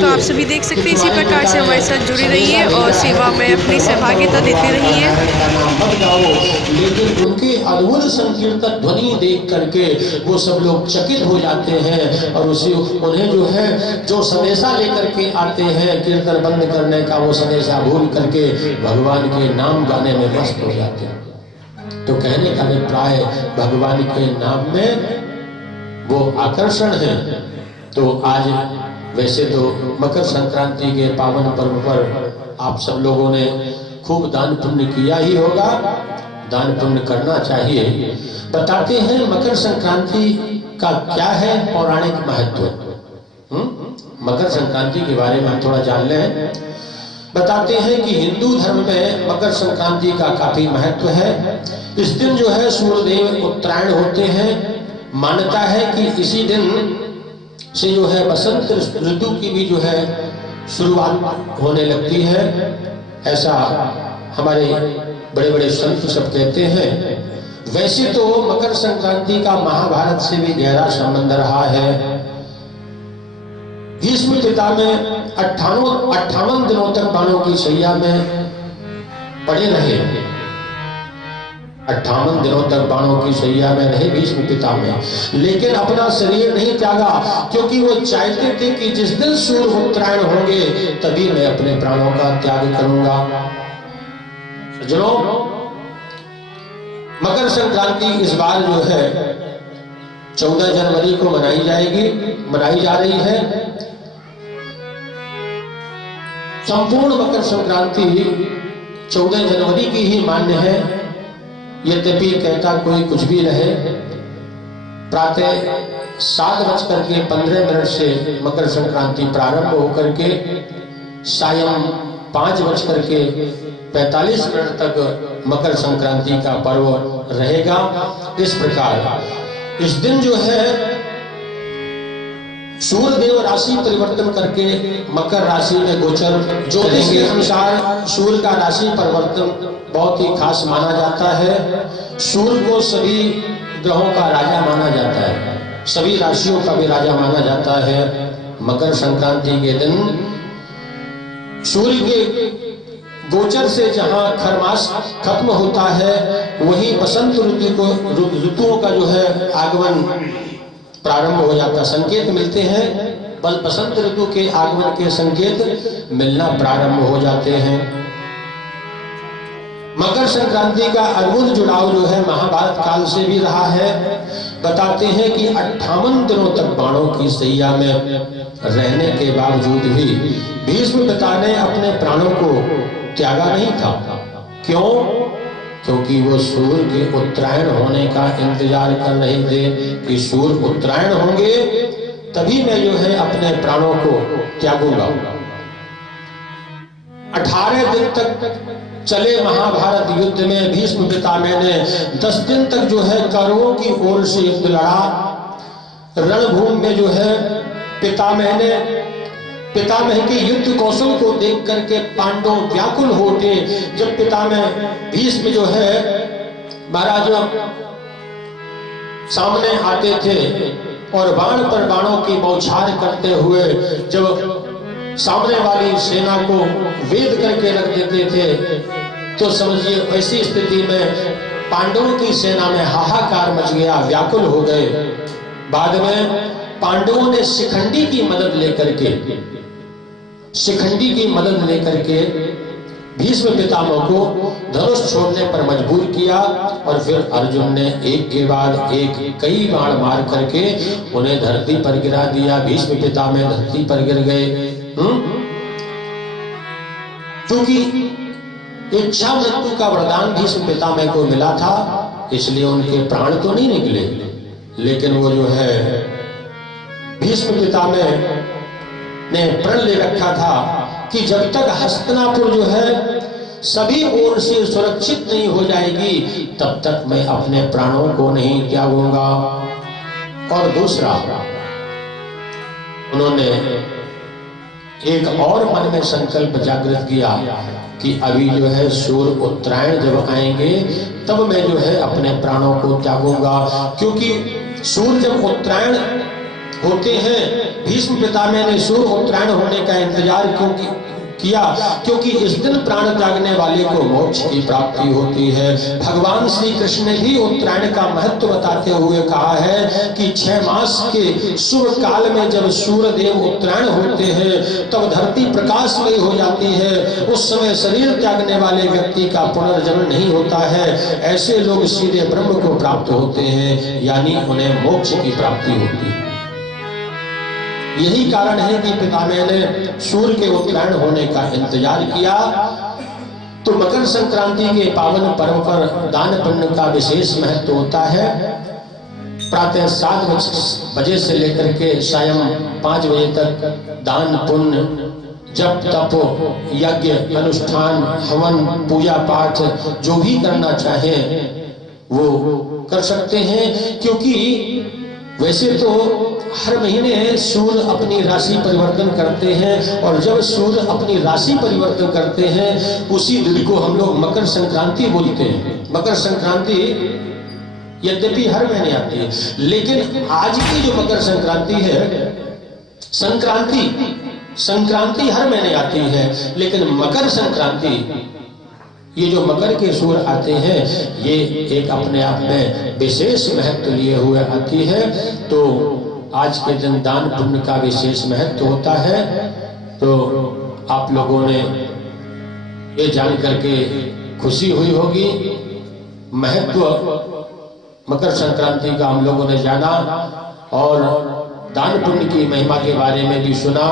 तो आप सभी देख सकते हैं इसी प्रकार से हमारे साथ जुड़े रहिए और सेवा में अपनी सहभागिता देते रहिए। लेकिन उनके अद्भुत संकीर्तन ध्वनि देख करके वो सब लोग चकित हो जाते हैं और उसे उन्हें जो है जो संदेशा लेकर के आते हैं कीर्तन बंद करने का, वो संदेशा भूल करके भगवान के नाम गाने में मस्त हो जाते हैं। तो कहने का अभिप्राय भगवान के नाम में वो आकर्षण है। तो आज वैसे तो मकर संक्रांति के पावन पर्व पर आप सब लोगों ने खूब दान पुण्य किया ही होगा, दान पुण्य करना चाहिए। बताते हैं मकर संक्रांति का क्या है पौराणिक महत्व। मकर संक्रांति के बारे में हम थोड़ा जान लें। बताते हैं कि हिंदू धर्म में मकर संक्रांति का काफी महत्व है। इस दिन जो है सूर्यदेव उत्तरायण होते हैं। मान्यता है कि इसी दिन से जो है बसंत ऋतु की भी जो है शुरुआत होने लगती है। ऐसा हमारे बड़े बड़े संत सब कहते हैं। वैसे तो मकर संक्रांति का महाभारत से भी गहरा संबंध रहा है। भीष्म पितामह 58 दिनों तक बाणों की शैया में पड़े रहे। 58 दिनों तक बाणों की शैया में रहे भीष्म पितामह, लेकिन अपना शरीर नहीं त्यागा, क्योंकि वो चाहते थे कि जिस दिन सूर्य उत्तरायण होंगे तभी मैं अपने प्राणों का त्याग करूंगा। सज्जनों, मकर संक्रांति इस बार जो है 14 जनवरी को मनाई जा रही है। संपूर्ण मकर संक्रांति 14 जनवरी की ही मान्य है। यद्यपि कहता कोई कुछ भी रहे, प्रातः 7:15 से मकर संक्रांति प्रारंभ होकर के सायं 5:45 तक मकर संक्रांति का पर्व रहेगा। इस प्रकार इस दिन जो है सूर्यदेव राशि परिवर्तन करके मकर राशि में गोचर, ज्योतिष के अनुसार सूर्य का राशि परिवर्तन बहुत ही खास माना जाता है। सूर्य को सभी ग्रहों का राजा माना जाता है, सभी राशियों का भी राजा माना जाता है। मकर संक्रांति के दिन सूर्य के गोचर से जहां खरमास खत्म होता है, वही बसंत ऋतुओं का जो है आगमन प्रारंभ हो जाता, संकेत मिलते हैं। बस बसंत ऋतु के आगमन के संकेत मिलना प्रारंभ हो जाते हैं। मकर संक्रांति का अद्भुत जुड़ाव जो है महाभारत काल से भी रहा है। बताते हैं कि 58 दिनों तक बाणों की सैया में रहने के बावजूद भी भीष्म पिता ने अपने प्राणों को त्यागा नहीं था। क्यों? क्योंकि वो सूर्य के उत्तरायण होने का इंतजार कर रहे थे कि सूर्य उत्तरायण होंगे तभी मैं जो है अपने प्राणों को त्यागूंगा। 18 दिन तक चले महाभारत युद्ध में भीष्म पितामह ने 10 दिन तक जो है कौरवों की ओर से युद्ध लड़ा। रणभूमि में जो है पितामह के युद्ध कौशल को देख करके पांडव व्याकुल हो उठे। जब पितामह भीष्म जो है महाराज सामने आते थे और बाण पर बाणों की बौछार करते हुए जब सामने वाली सेना को वेद करके रख देते थे, तो समझिए ऐसी स्थिति में पांडवों की सेना में हाहाकार मच गया, व्याकुल हो गए। बाद में पांडवों ने शिखंडी की मदद लेकर के भीष्म पितामह को धनुष छोड़ने पर मजबूर किया और फिर अर्जुन ने एक के बाद एक कई बाण मार करके उन्हें धरती पर गिरा दिया। भीष्म पितामह धरती पर गिर गए। क्योंकि इच्छा मृत्यु का वरदान भीष्म पितामह को मिला था, इसलिए उनके प्राण तो नहीं निकले, लेकिन वो जो है भीष्म पितामह ने प्रण ले रखा था कि जब तक हस्तिनापुर जो है सभी ओर से सुरक्षित नहीं हो जाएगी तब तक मैं अपने प्राणों को नहीं त्यागूंगा। और दूसरा, उन्होंने एक और मन में संकल्प जागृत किया कि अभी जो है सूर्य उत्तरायण जब आएंगे तब मैं जो है अपने प्राणों को त्यागूंगा, क्योंकि सूर्य जब उत्तरायण होते हैं, भीष्म पितामह ने सूर्य उत्तरायण होने का इंतजार किया, क्योंकि इस दिन प्राण त्यागने वाले को मोक्ष की प्राप्ति होती है। भगवान श्री कृष्ण ने भी उत्तरायण का महत्व बताते हुए कहा है कि 6 मास के शुभ काल में जब सूर्य देव उत्तरायण होते हैं तब धरती प्रकाशमयी हो जाती है। उस समय शरीर त्यागने वाले व्यक्ति का पुनर्जन्म नहीं होता है, ऐसे लोग सीधे ब्रह्म को प्राप्त होते हैं, यानी उन्हें मोक्ष की प्राप्ति होती है। यही कारण है कि पितामह ने सूर्य के उत्तरायण होने का इंतजार किया। तो मकर संक्रांति के पावन पर्व पर दान पुण्य का विशेष महत्व होता है। प्रातः 7 बजे से लेकर के सायं 5 बजे तक दान पुण्य, जप तप, यज्ञ अनुष्ठान, हवन, पूजा पाठ जो भी करना चाहे वो कर सकते हैं, क्योंकि वैसे तो हर महीने सूर्य अपनी राशि परिवर्तन करते हैं, और जब सूर्य अपनी राशि परिवर्तन करते हैं उसी दिन को हम लोग मकर संक्रांति बोलते हैं। मकर संक्रांति यद्यपि हर महीने आती है, लेकिन आज की जो मकर संक्रांति है, संक्रांति हर महीने आती है, लेकिन मकर संक्रांति, ये जो मकर के सूर्य आते हैं, ये एक अपने आप में विशेष महत्व लिए हुए आती है। तो आज के दिन दान पुण्य का विशेष महत्व होता है। तो आप लोगों ने ये जान करके खुशी हुई होगी। महत्व मकर संक्रांति का हम लोगों ने जाना और दान पुण्य की महिमा के बारे में भी सुना।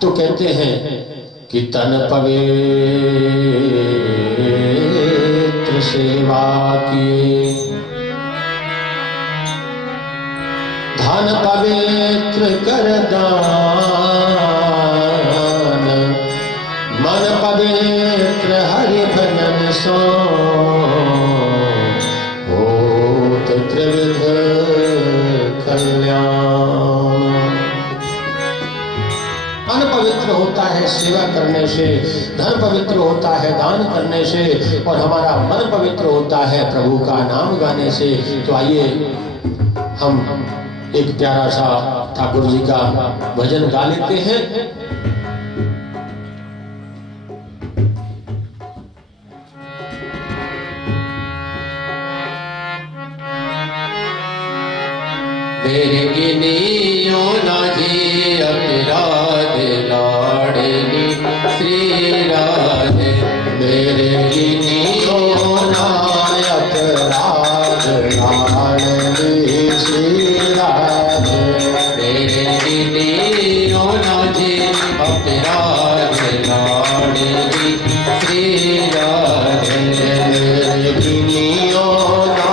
तो कहते हैं कि तन पवित्र सेवा की, धन पवित्र कर दान, मन पवित्र हरि भजन सो, होत त्रिविध कल्याण। मन पवित्र होता है सेवा करने से, धन पवित्र होता है दान करने से, और हमारा मन पवित्र होता है प्रभु का नाम गाने से। तो आइए हम एक प्यारा सा ठाकुर जी का भजन गा लेते हैं। मेरे गिनियो ना जी अपराध लाडली श्री राधे, मेरे गिनियो ना अपराध लाडली श्री राधे, मेरे गिनियो ना जी अपराध लाडली श्री राधे, मेरे गिनियो ना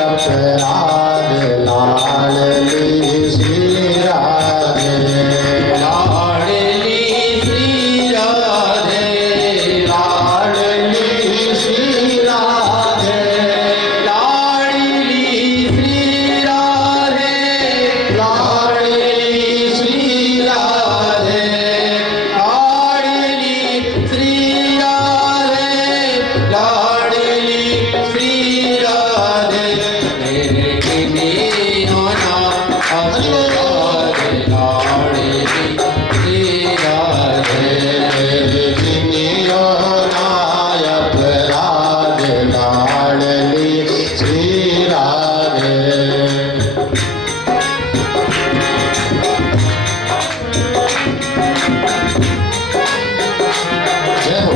अपराध लाडली श्री राधे, लाडली श्री राधे, लाडली श्री राधे, लाडली श्री राधे, लाडली श्री राधे, लाडली श्री राधे, लाडली श्री राधे, मेरे गिनियो ना अपराध लाडली श्री राधे, मेरे गिनियो ना अपराध लाडली श्री राधे। जय हो।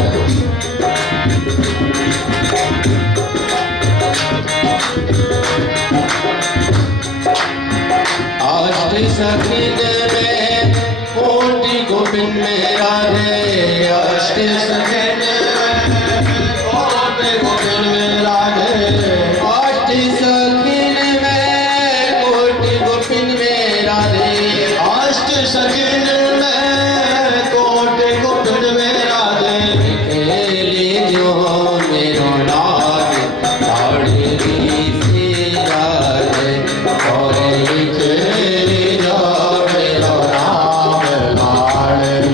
अष्ट सखिन में कोटि गोविंद में राधे, अष्ट सखिन में कोटि गोविंद में राधे, अष्ट सखिन में कोटि गोविंद में राधे, अष्ट सखिन में कोटि गोविंद में राधे, खेले जो मेरो लाग लाडली श्री राधे, और खेले जो मेरो राम लाडली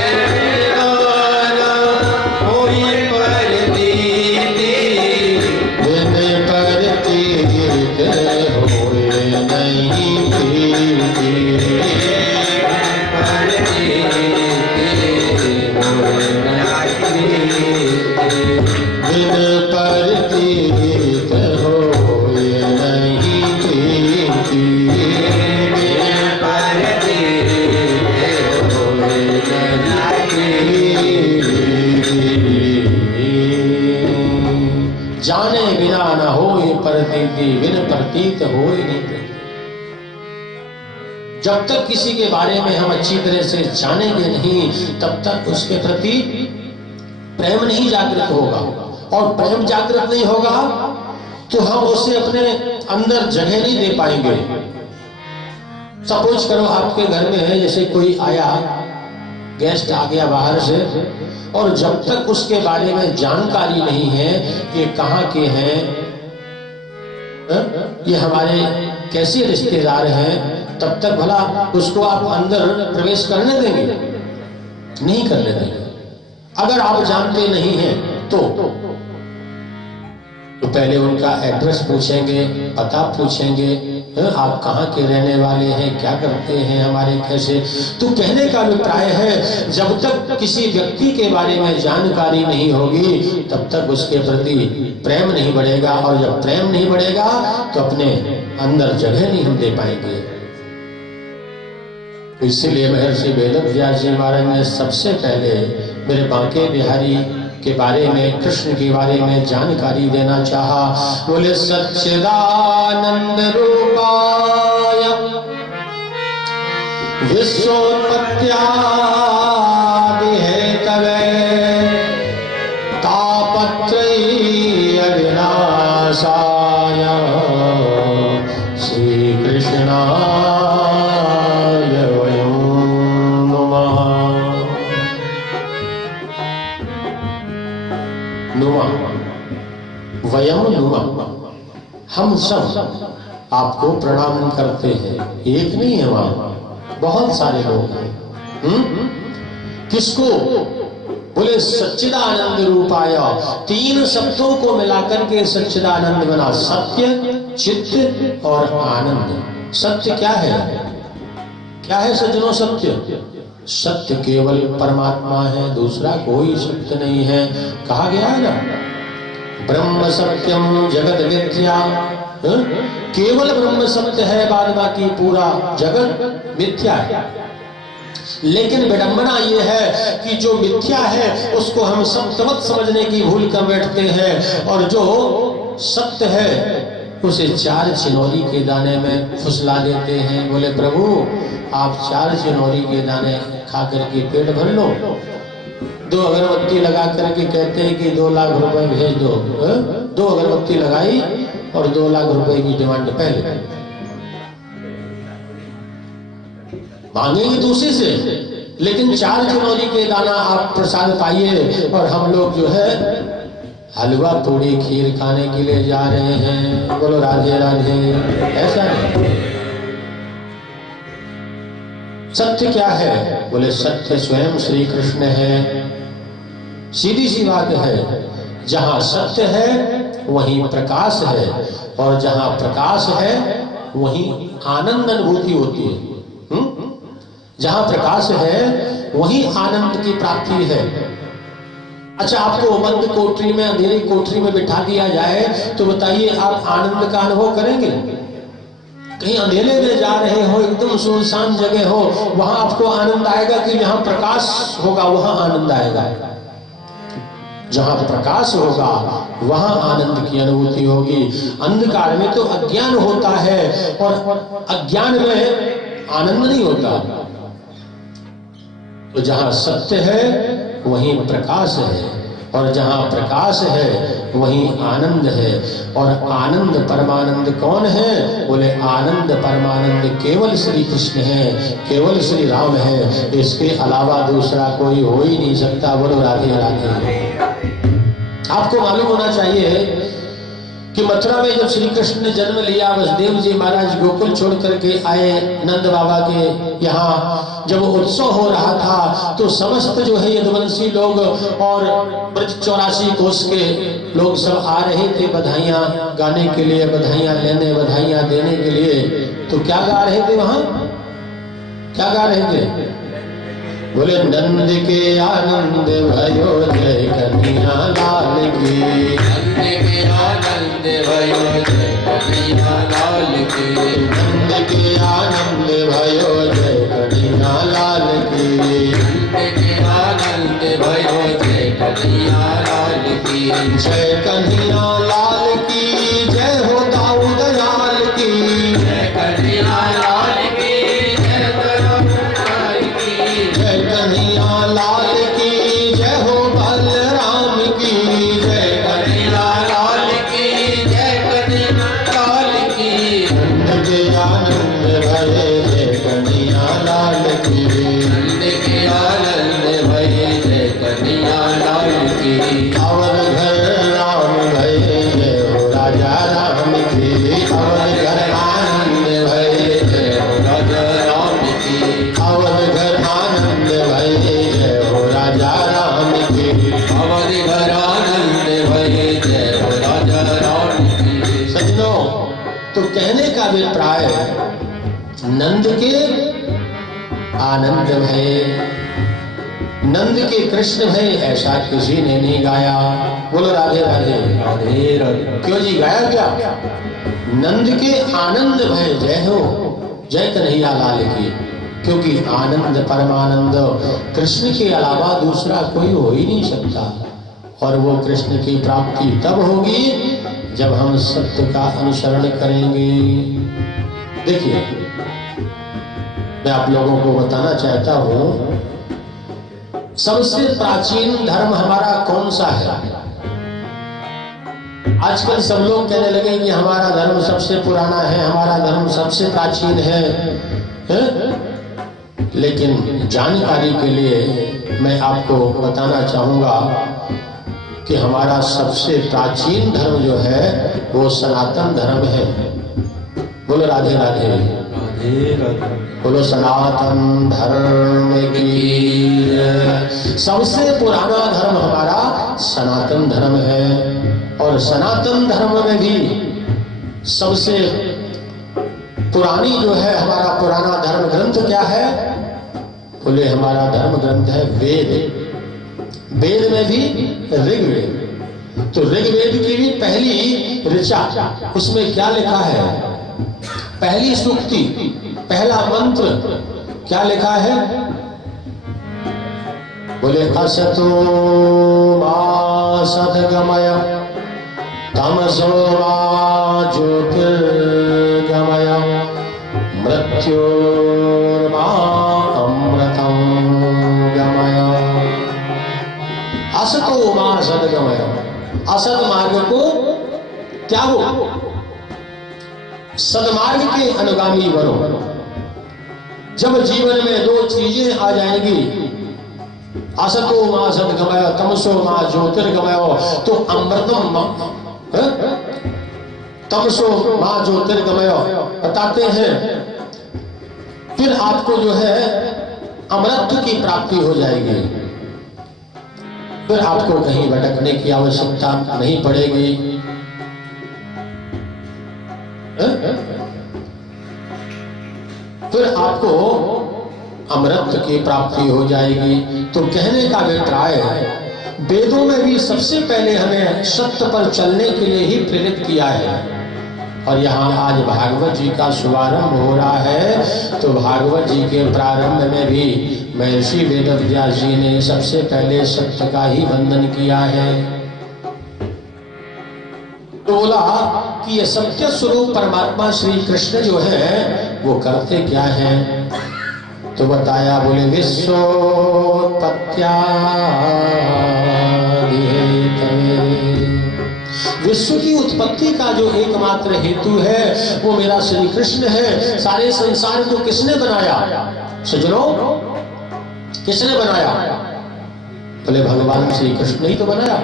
प्रीति बिन प्रतीत हो ही नहीं प्रीति। जब तक किसी के बारे में हम अच्छी तरह से जानेंगे नहीं तब तक उसके प्रति प्रेम नहीं जागृत होगा, और प्रेम जागृत नहीं होगा तो हम उसे अपने अंदर जगह नहीं दे पाएंगे। सपोज करो आपके घर में है, जैसे कोई आया, गेस्ट आ गया बाहर से, और जब तक उसके बारे में जानकारी नहीं है कि कहाँ के हैं, ये हमारे कैसे रिश्तेदार हैं, तब तक भला उसको आप अंदर प्रवेश करने देंगे? नहीं करने देंगे। अगर आप जानते नहीं हैं तो पहले उनका एड्रेस पूछेंगे, पता पूछेंगे, आप कहाँ के रहने वाले हैं, क्या करते हैं, हमारे कैसे। तो कहने का अभिप्राय है जब तक किसी व्यक्ति के बारे में जानकारी नहीं होगी तब तक उसके प्रति प्रेम नहीं बढ़ेगा, और जब प्रेम नहीं बढ़ेगा तो अपने अंदर जगह नहीं हम दे पाएंगे। इसीलिए महर्षि वेदव्यास जी महाराज ने सबसे पहले मेरे बांके बिहारी के बारे में, कृष्ण के बारे में जानकारी देना चाहा। बोले सच्चिदानंद रूपाय विश्वोत्पत्त्यादि हेतवे तापत्रयी अविनाशाय श्री कृष्णाय वयं नमः। वयम नुमा, हम सब आपको प्रणाम करते हैं। एक नहीं है, वहां बहुत सारे लोग हैं। किसको? बोले सच्चिदानंद रूपाय। तीन शब्दों को मिलाकर के सच्चिदानंद बना, सत्य, चित्त और आनंद। सत्य क्या है? क्या है सज्जनों सत्य? सत्य केवल परमात्मा है, दूसरा कोई सत्य नहीं है। कहा गया है ना, ब्रह्म सत्यम जगत मिथ्या। केवल ब्रह्म सत्य है, बाद बाकी पूरा जगत मिथ्या है। लेकिन विडंबना यह है कि जो मिथ्या है उसको हम सत्यवत समझने की भूल कर बैठते हैं, और जो सत्य है उसे चार चिनौरी के दाने में फुसला देते हैं। बोले प्रभु आप चार चिनौरी के दाने खा करके पेट भर लो, 2 अगरबत्ती लगा करके कहते हैं कि 2 लाख रुपए भेज दो। 2 अगरबत्ती लगाई और 2 लाख रुपए की डिमांड पहले मांगेंगे दूसरे से, लेकिन 4 चिनौरी के दाना आप प्रसाद पाइए, और हम लोग जो है हलवा पूड़ी खीर खाने के लिए जा रहे हैं। बोलो राधे राधे। ऐसा नहीं। सत्य क्या है? बोले सत्य स्वयं श्री कृष्ण है। सीधी सी बात है, जहां सत्य है वहीं प्रकाश है, और जहां प्रकाश है वहीं आनंद अनुभूति होती है। जहां प्रकाश है वहीं आनंद की प्राप्ति है। अच्छा, आपको बंद कोठरी में, अंधेरी कोठरी में बिठा दिया जाए तो बताइए आप आनंद का अनुभव करेंगे? कहीं अंधेरे में जा रहे हो, एकदम सुनसान जगह हो, वहां आपको आनंद आएगा कि जहां प्रकाश होगा वहां आनंद आएगा? जहां प्रकाश होगा वहां आनंद की अनुभूति होगी। अंधकार में तो अज्ञान होता है, और अज्ञान में आनंद नहीं होता। तो जहां सत्य है वहीं प्रकाश है, और जहां प्रकाश है वहीं आनंद है। और आनंद परमानंद कौन है? बोले आनंद परमानंद केवल श्री कृष्ण है, केवल श्री राम है। इसके अलावा दूसरा कोई हो ही नहीं सकता। बोलो राधे राधे। आपको मालूम होना चाहिए कि मथुरा में जब श्री कृष्ण ने जन्म लिया, वसुदेव जी महाराज गोकुल छोड़ करके आए नंद बाबा के यहाँ। जब उत्सव हो रहा था तो समस्त जो है यदुवंशी लोग और ब्रज 84 कोस के लोग सब आ रहे थे बधाइयां गाने के लिए, बधाइयां लेने, बधाइयां देने के लिए। तो क्या गा रहे थे वहां? क्या गा रहे थे? बोले नंद के आनंद भयो जय कन्हैया लाल की। नंद के आनंद भयो जय कन्हैया लाल की। नंद के आनंद भयो जय कन्हैया लाल की। नंद के आनंद भयो जय कन्हैया लाल की। जय कन्हैया लाल की जय हो दाऊ आनंद भय नंद के कृष्ण भय ऐसा किसी ने नहीं गाया। बोलो राधे राधे राधे राधे। क्यों जी गाया क्या? नंद के आनंद भय जय हो, जय कन्हैया लाल की। क्योंकि आनंद परमानंद कृष्ण के अलावा दूसरा कोई हो ही नहीं सकता। और वो कृष्ण की प्राप्ति तब होगी जब हम सत्य का अनुसरण करेंगे। देखिए, मैं आप लोगों को बताना चाहता हूं, सबसे प्राचीन धर्म हमारा कौन सा है? आजकल सब लोग कहने लगे कि हमारा धर्म सबसे पुराना है, हमारा धर्म सबसे प्राचीन है? लेकिन जानकारी के लिए मैं आपको बताना चाहूंगा कि हमारा सबसे प्राचीन धर्म जो है वो सनातन धर्म है। बोलो राधे राधे राधे राधे। बोलो सनातन धर्म की। सबसे पुराना धर्म हमारा सनातन धर्म है। और सनातन धर्म में भी सबसे पुरानी जो है हमारा पुराना धर्म ग्रंथ क्या है? बोले हमारा धर्म ग्रंथ है वेद। वेद में भी ऋग्वेद। तो ऋग्वेद की भी पहली ऋचा, उसमें क्या लिखा है? पहली सूक्ति, पहला मंत्र क्या लिखा है? बोले असतो मा सद्गमय तमसो मा ज्योतिर्गमय मृत्योर्मा अमृतं गमय। असतो मा सद्गमय, असद मार्ग को त्यागो, सदमार्ग के अनुगामी बनो। जब जीवन में दो चीजें आ जाएंगी, असतो मा सद्गमय तमसो मा ज्योतिर्गमय, तो अमृतम तमसो मा ज्योतिर्गमय बताते हैं, फिर आपको जो है अमृत की प्राप्ति हो जाएगी। फिर आपको कहीं भटकने की आवश्यकता नहीं पड़ेगी। फिर आपको अमृत की प्राप्ति हो जाएगी। तो कहने का अभिप्राय है, वेदों में भी सबसे पहले हमें सत्य पर चलने के लिए ही प्रेरित किया है। और यहाँ आज भागवत जी का शुभारंभ हो रहा है, तो भागवत जी के प्रारंभ में भी महर्षि वेदव्यास जी ने सबसे पहले सत्य का ही वंदन किया है। तो बोला कि ये सत्य स्वरूप परमात्मा श्री कृष्ण जो है वो करते क्या हैं? तो बताया, बोले विश्व की उत्पत्ति का जो एकमात्र हेतु है वो मेरा श्री कृष्ण है। सारे संसार को किसने बनाया सजनों? किसने बनाया? बोले भगवान श्री कृष्ण ही तो बनाया।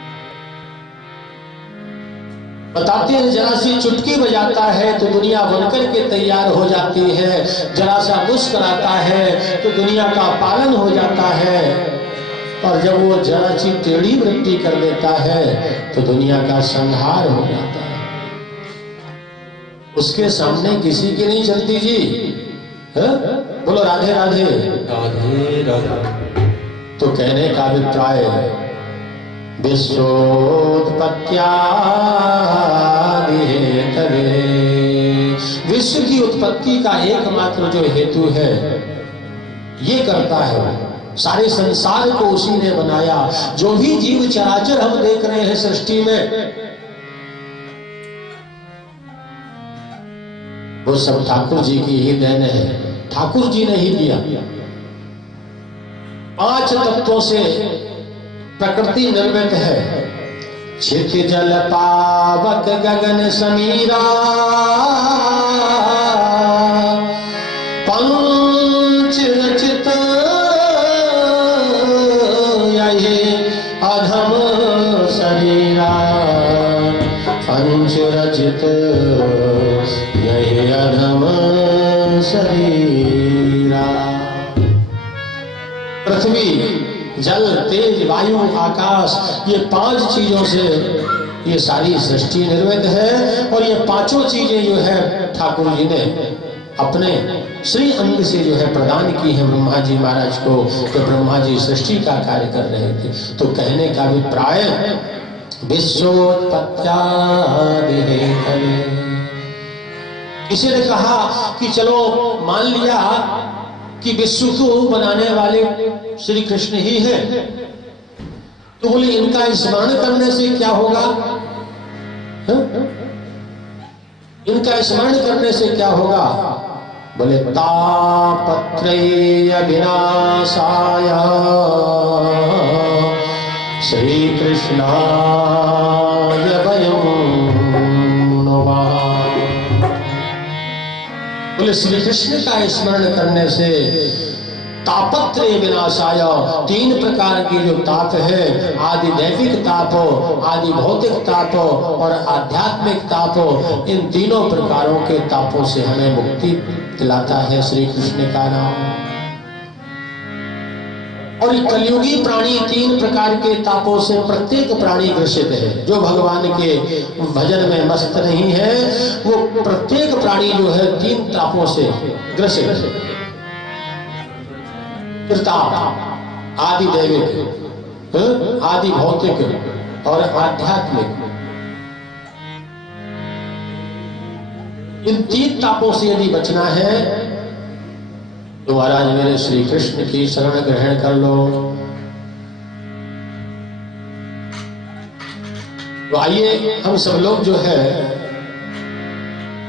बताते हैं जरा सी चुटकी बजाता है तो दुनिया बनकर के तैयार हो जाती है, जरा सा मुस्कुराता है तो दुनिया का पालन हो जाता है, और जब वो जरा सी टेढ़ी वृत्ति कर देता है तो दुनिया का संहार हो जाता है। उसके सामने किसी की नहीं चलती जी। बोलो राधे राधे राधे राधे। तो कहने का अभिप्राय विश्व की उत्पत्ति का एकमात्र जो हेतु है ये करता है। सारे संसार को उसी ने बनाया। जो भी जीव चराचर हम देख रहे हैं सृष्टि में, वो सब ठाकुर जी की ही देन है। ठाकुर जी ने ही दिया। 5 तत्वों से प्रकृति निर्मित है। छित जल पावक गगन समीरा, पंच रचित यही अधम शरीरा, पंच रचित यही अधम शरीरा। पृथ्वी, जल, तेज, वायु, आकाश, ये 5 चीजों से ये सारी सृष्टि निर्मित है। और ये 5 चीजें जो है ठाकुर जी ने अपने श्री अंग से जो है प्रदान की है ब्रह्मा जी महाराज को। तो ब्रह्मा जी सृष्टि का कार्य कर रहे थे। तो कहने का अभिप्राय विश्वोत्पत्त्यादिहेतवे। किसी ने कहा कि चलो मान लिया कि विश्व को बनाने वाले श्री कृष्ण ही है, तो बोले इनका स्मरण करने से क्या होगा? इनका स्मरण करने से क्या होगा? बोले तापत्रय विनाशाय श्री कृष्णाय वयं नमः। बोले श्री कृष्ण का स्मरण करने से तापत्रय विनाशाय, 3 प्रकार की जो ताप है, आदि दैविक ताप, आदि भौतिक ताप और आध्यात्मिक ताप, इन तीनों प्रकारों के तापों से हमें मुक्ति दिलाता है श्री कृष्ण का नाम। और कलयुगी प्राणी 3 प्रकार के तापों से प्रत्येक प्राणी ग्रसित है। जो भगवान के भजन में मस्त नहीं है, वो प्रत्येक प्राणी जो है 3 तापों से ग्रसित है। ताप आदि दैविक, आदि भौतिक और आध्यात्मिक, इन 3 तापों से यदि बचना है तो महाराज मेरे श्री कृष्ण की शरण ग्रहण कर लो। तो आइए हम सब लोग जो है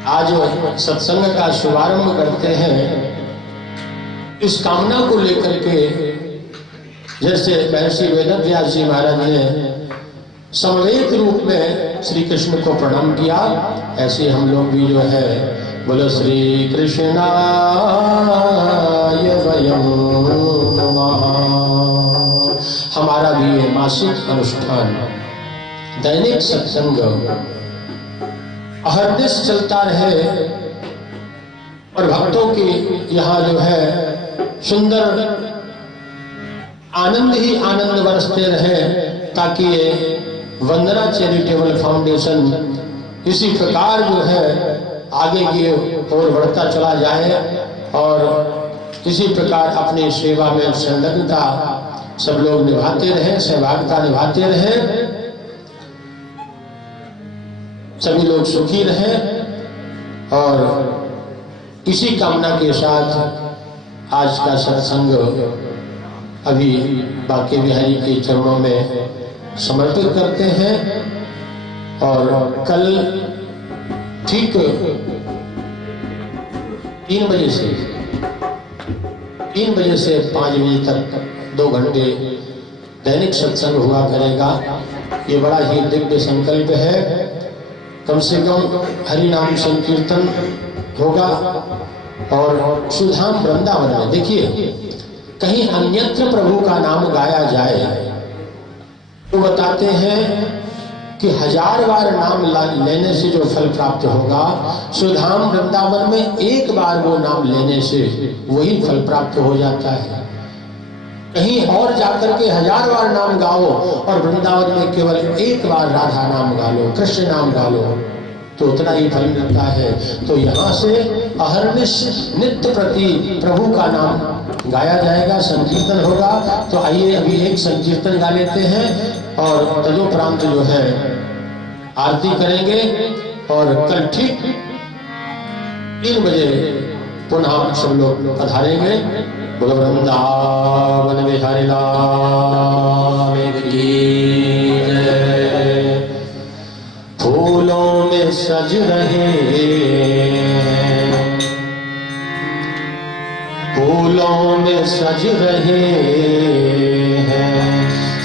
आज सत्संग का शुभारंभ करते हैं इस कामना को लेकर के। जैसे महर्षि वेदव्यास जी महाराज ने समवेत रूप में श्री कृष्ण को प्रणाम किया, ऐसे हम लोग भी जो है बोलो श्री कृष्णाय वयं नमः। हमारा भी ये मासिक अनुष्ठान दैनिक सत्संग अहर्निश चलता रहे और भक्तों की यहाँ जो है सुंदर आनंद ही आनंद बरसते रहे, ताकि ये वंदना चैरिटेबल फाउंडेशन इसी प्रकार जो है आगे की ओर बढ़ता चला जाए और इसी प्रकार अपनी सेवा में संलग्नता सब लोग निभाते रहे, सहभागिता निभाते रहे, सभी लोग सुखी रहे। और इसी कामना के साथ आज का सत्संग अभी बांके बिहारी के चरणों में समर्पित करते हैं। और कल ठीक 3 बजे से 5 बजे तक 2 घंटे दैनिक सत्संग हुआ करेगा। ये बड़ा ही दिव्य संकल्प है। कम से कम हरि नाम संकीर्तन होगा और सुधाम वृंदावन में देखिए कहीं अन्यत्र प्रभु का नाम गाया जाए तो बताते हैं कि 1000 बार नाम लेने से जो फल प्राप्त होगा, सुधाम वृंदावन में 1 बार वो नाम लेने से वही फल प्राप्त हो जाता है। कहीं और जाकर के 1000 बार नाम गाओ और वृंदावन में केवल 1 बार राधा नाम गा लो, कृष्ण नाम गा लो, तो उतना ही फल मिलता है। तो यहाँ से अहर्निश नित्य प्रति प्रभु का नाम गाया जाएगा, संकीर्तन होगा। तो आइए अभी एक संकीर्तन गा लेते हैं और तदुपरांत जो है आरती करेंगे और कल ठीक 3 बजे पुनः सब लोग पधारेंगे। बोलो वृंदावन बिहारी लाल की जय। फूलों में सज रहे, फूलों में सज रहे हैं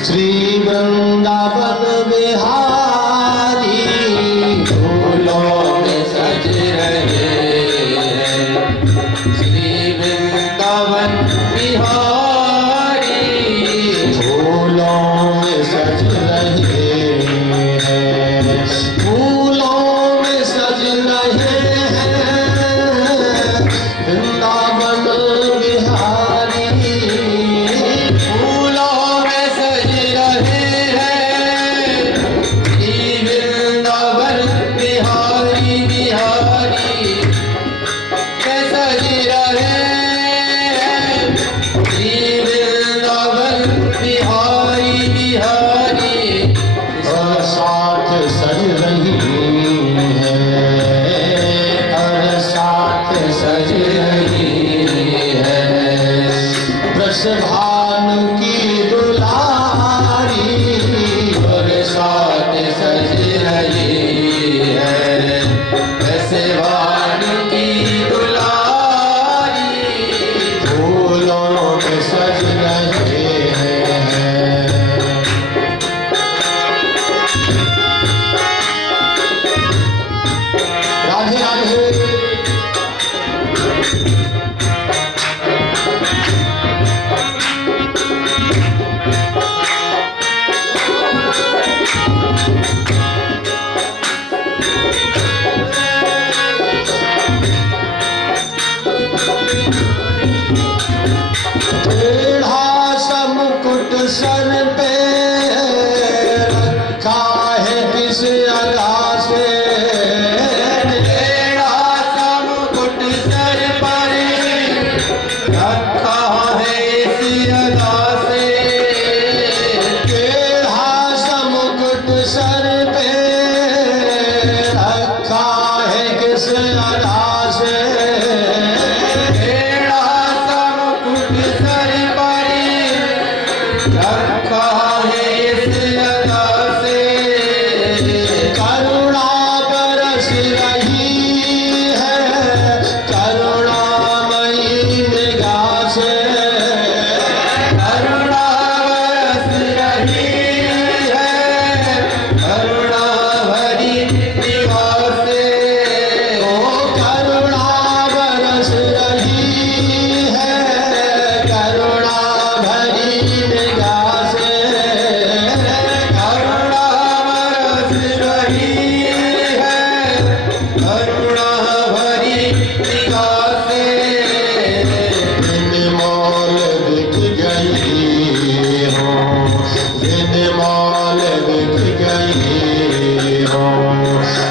श्री वृंदावन बिहारी। फूलों में सज रहे हैं श्री वृंदावन बिहारी। फूल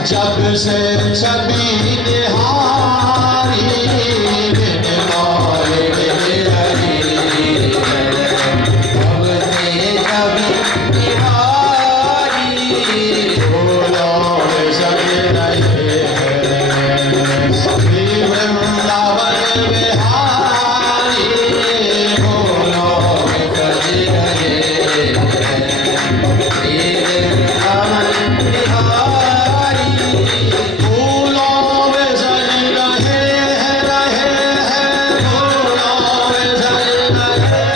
जब से छवि निहारी बिन मोरे बिन हरी है। जब से छवि निहारी फूलों में सज रहे हैं। श्री वृंदावन बिहारी फूलों में सज रहे हैं। श्री वृंदावन बिहारी फूलों में सज रहे हैं फूलों में सज रहे।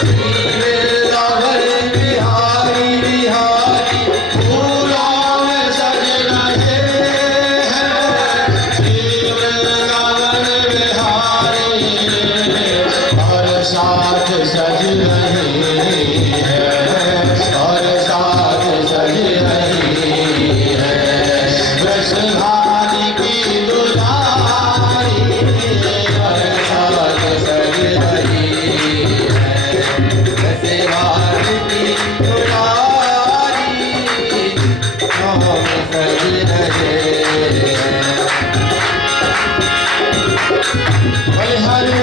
श्री वृंदावन बिहारी बिहारी फूलों में सज रहे हैं। श्री वृंदावन बिहारी और साथ सज रही है और साथ सज रही है। वृषभानी की दुलारी और साथ सज रही है। वृषभानी की दुलारी और सज रहे हैं। हरे हरे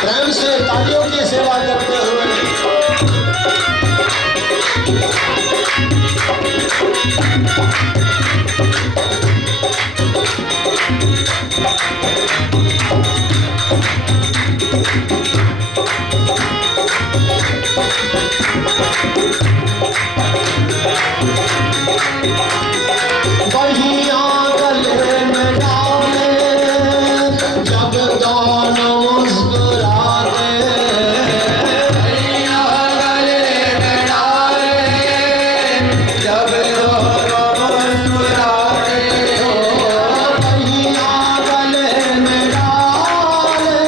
प्रेम से तालियों की सेवा करते हुए बहिया गले में डाले जब दोनों मुस्कुराते। बहिया गले में डाले जब दोनों मुस्कुराते। बहिया गले में डाले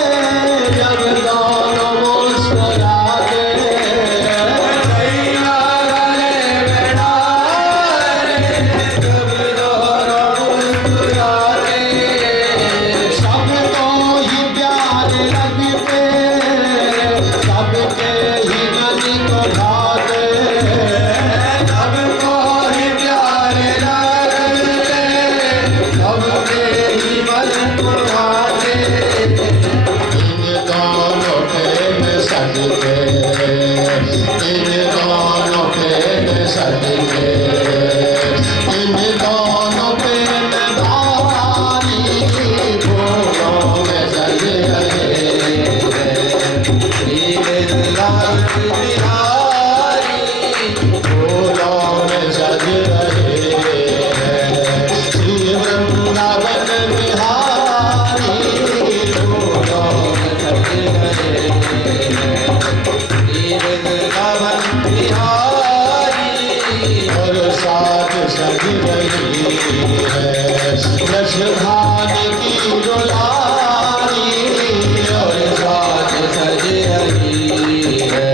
जब दोनों मुस्कुराते। बहिया गले में डाले जब दोनों मुस्कुराते। सबको ही प्यारे लगते सबके ही मन को भाते। सबको ही प्यारे लगते सबके ही मन को भाते। इन दोनों प्रेम सजते इन दोनों प्रेम सजते इन दोनों प्रेम धारी फूलों में सज रहे हैं। श्री वृंदावन बिहारी फूलों में सज रहे हैं। श्री वृंदावन बिहारी फूलों में सज रहे हैं। श्री वृंदावन बिहारी और साथ सज रही है। वृषभानी की दुलारी और साथ सज रही है।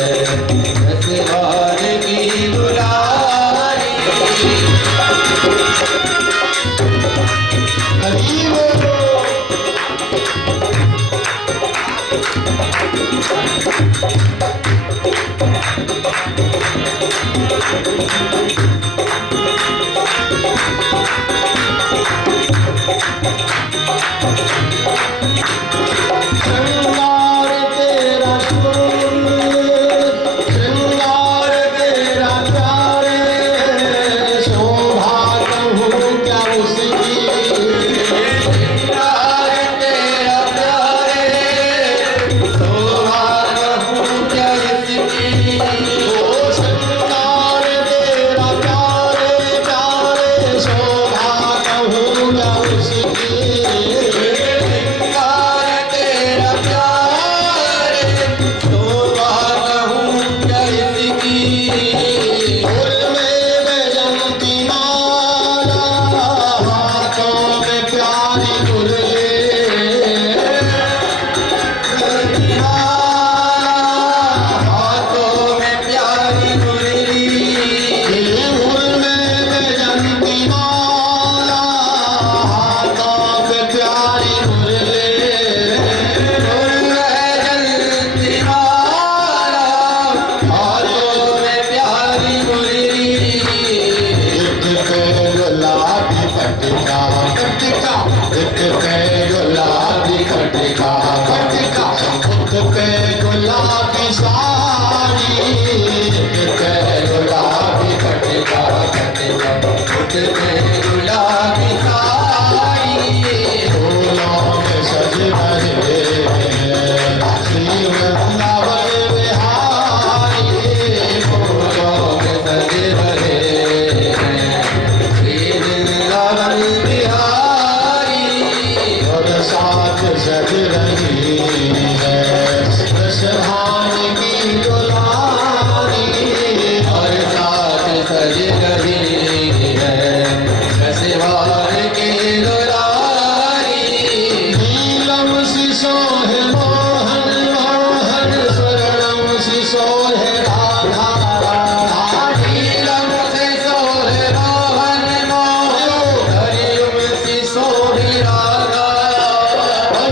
सोहे राधा राधा, नीलम से सोहे मोहन मोहन, हरिओम से सोहे राधा,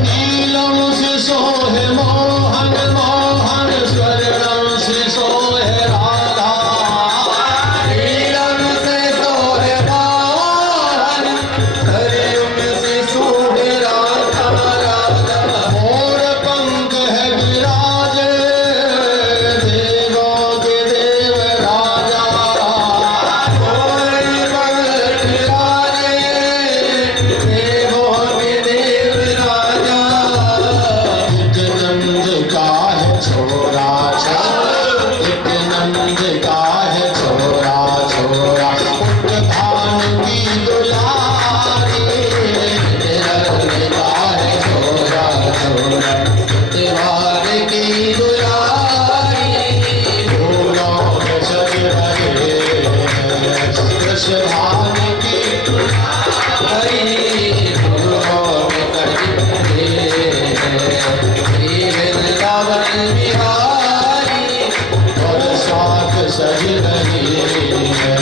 नीलम से सोहे मोहन मोहन, स्वर्णम से सोहे राधा, नीलम से सोहे मोहन, हरिओम से सोहे राधा राधा, मोर पंख है विराजे, देवों के देव राजा, मोर पंख विराजे, देवों के देव राजा, एक नंद का है छोरा छोरा, एक नंद का है छोरा छोरा, उठ भान की दुलारी, नंद का है छोरा छोरा, त्योहार की दुलारी, फूलों में सज रहे कृष्ण भान की दुलारी, फूलों में सज रहे श्री वृंदावन बिहारी, और साथ सज रही है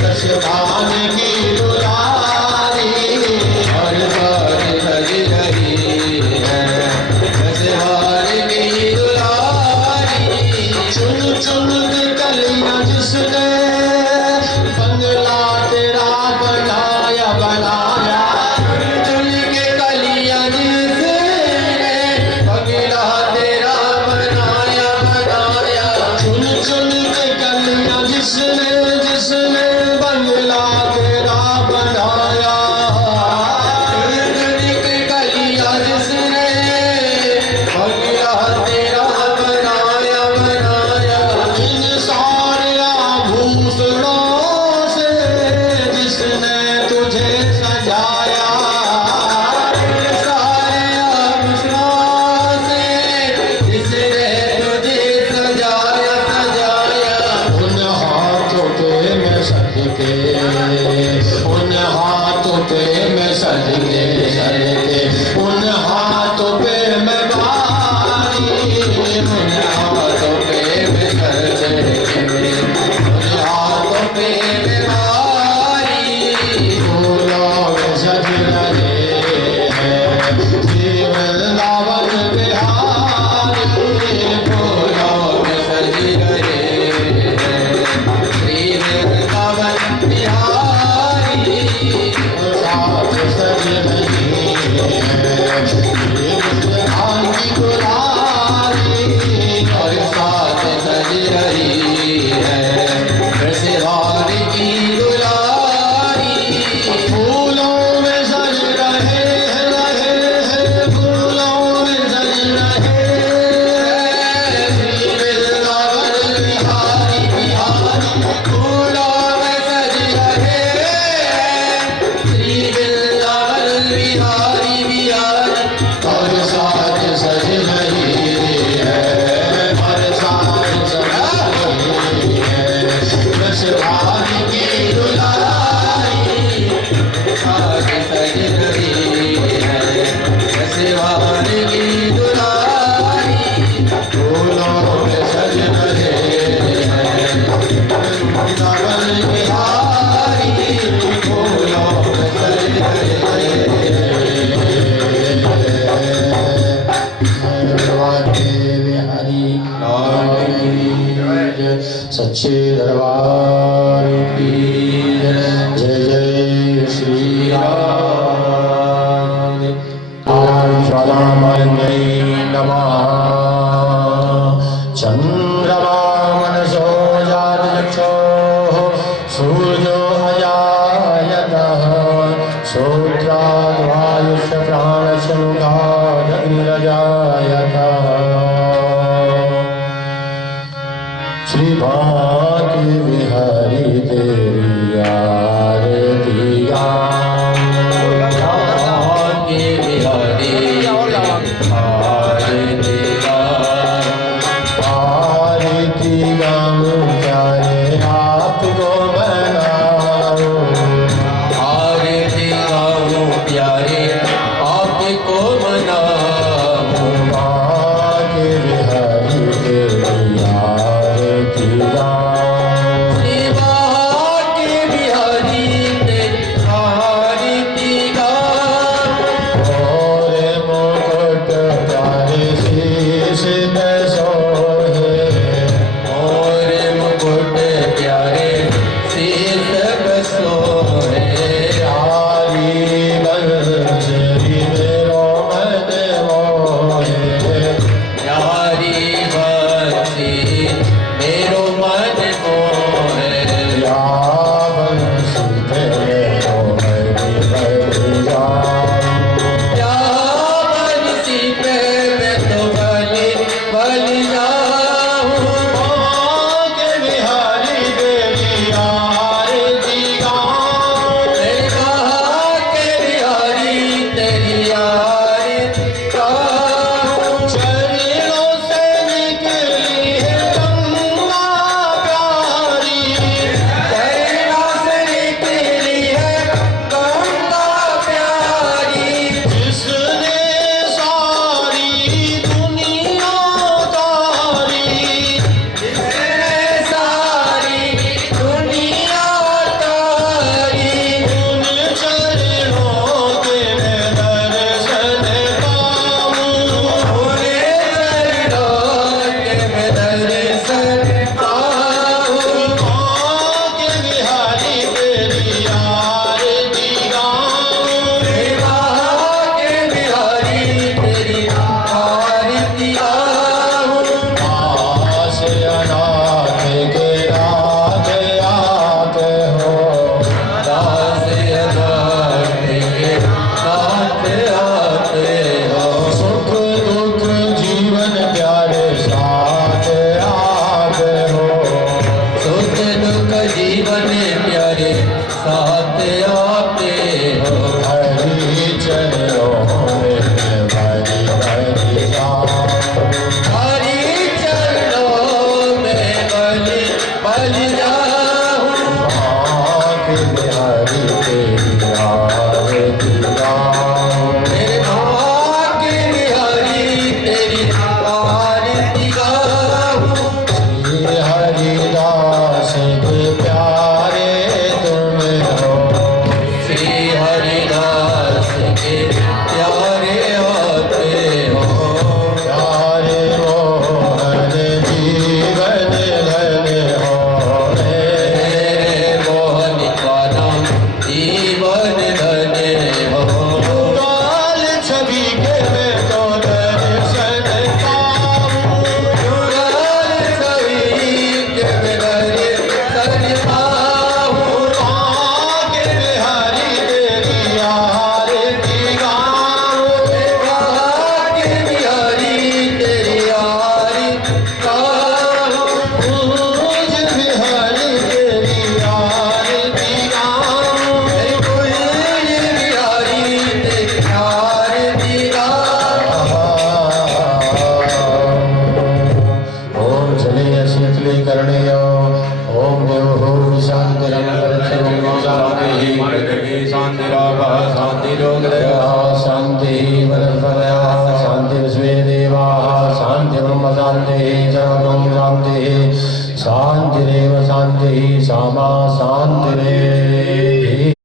कृष्ण भान की दुलारी, और साथ सज रही है कृष्ण भान की दुलारी, चुन चुन के कलियां जिसने बंगला तेरा बनाया बनाया, चुन चुन के कलियां जिसने बंगला तेरा बनाया बनाया, चुन चुन के कलियां जिसने जिसने बंगला तेरा बनाया, चुन चुन के कलियां जिसने बंगला तेरा बनाया बनाया, इन सारे आभूषणों से जिसने तुझे सजाया, इन सारे आभूषणों से जिसने तुझे सजाया सजाया, उन हाथों पे मैं सज के, उन हाथों पे मैं सज के सज के, उन हाथों पे मैं बारी, उन हाथों पे मैं सज के, उन हाथों पे मैं बारी, फूलों में सज रहे हैं श्री वृंदावन बिहारी, फूलों में सज रहे हैं श्री वृंदावन बिहारी, और साथ सज रही है श्री वृंदावन की दुलारी, और साथ सज रही है कृष्ण भान की दुलारी, फूलों में सज रहे हैं फूलों में सज रहे हैं श्री वृंदावन बिहारी बिहारी, फूलों में सज रहे हैं श्री वृंदावन बिहारी बिहारी, और साथ सज रही है, और साथ सज रही है कृष्ण भान की दुलारी, साथ सज रही है कृष्ण भान की दुलारी, फूलों में सज रहे हैं वृंदावन बिहारी, फूलों में सज रहे बिहारी सच्चे दरबार की जय जय श्री राम। स्वादामन्यै नमः। चन्द्रमा मनसो जातचक्षोः सूर्यो अजायतः श्रोत्राद्वायुष्य प्राणशमुखादग्निरजायतः। श्री भाग्य विहरी देवी आरती भाग्य विहरी आरती गाम प्यारे आपको मनाओ, आरती गाम प्यारे आपको मनाओ। भाग्य विहरी देवी कर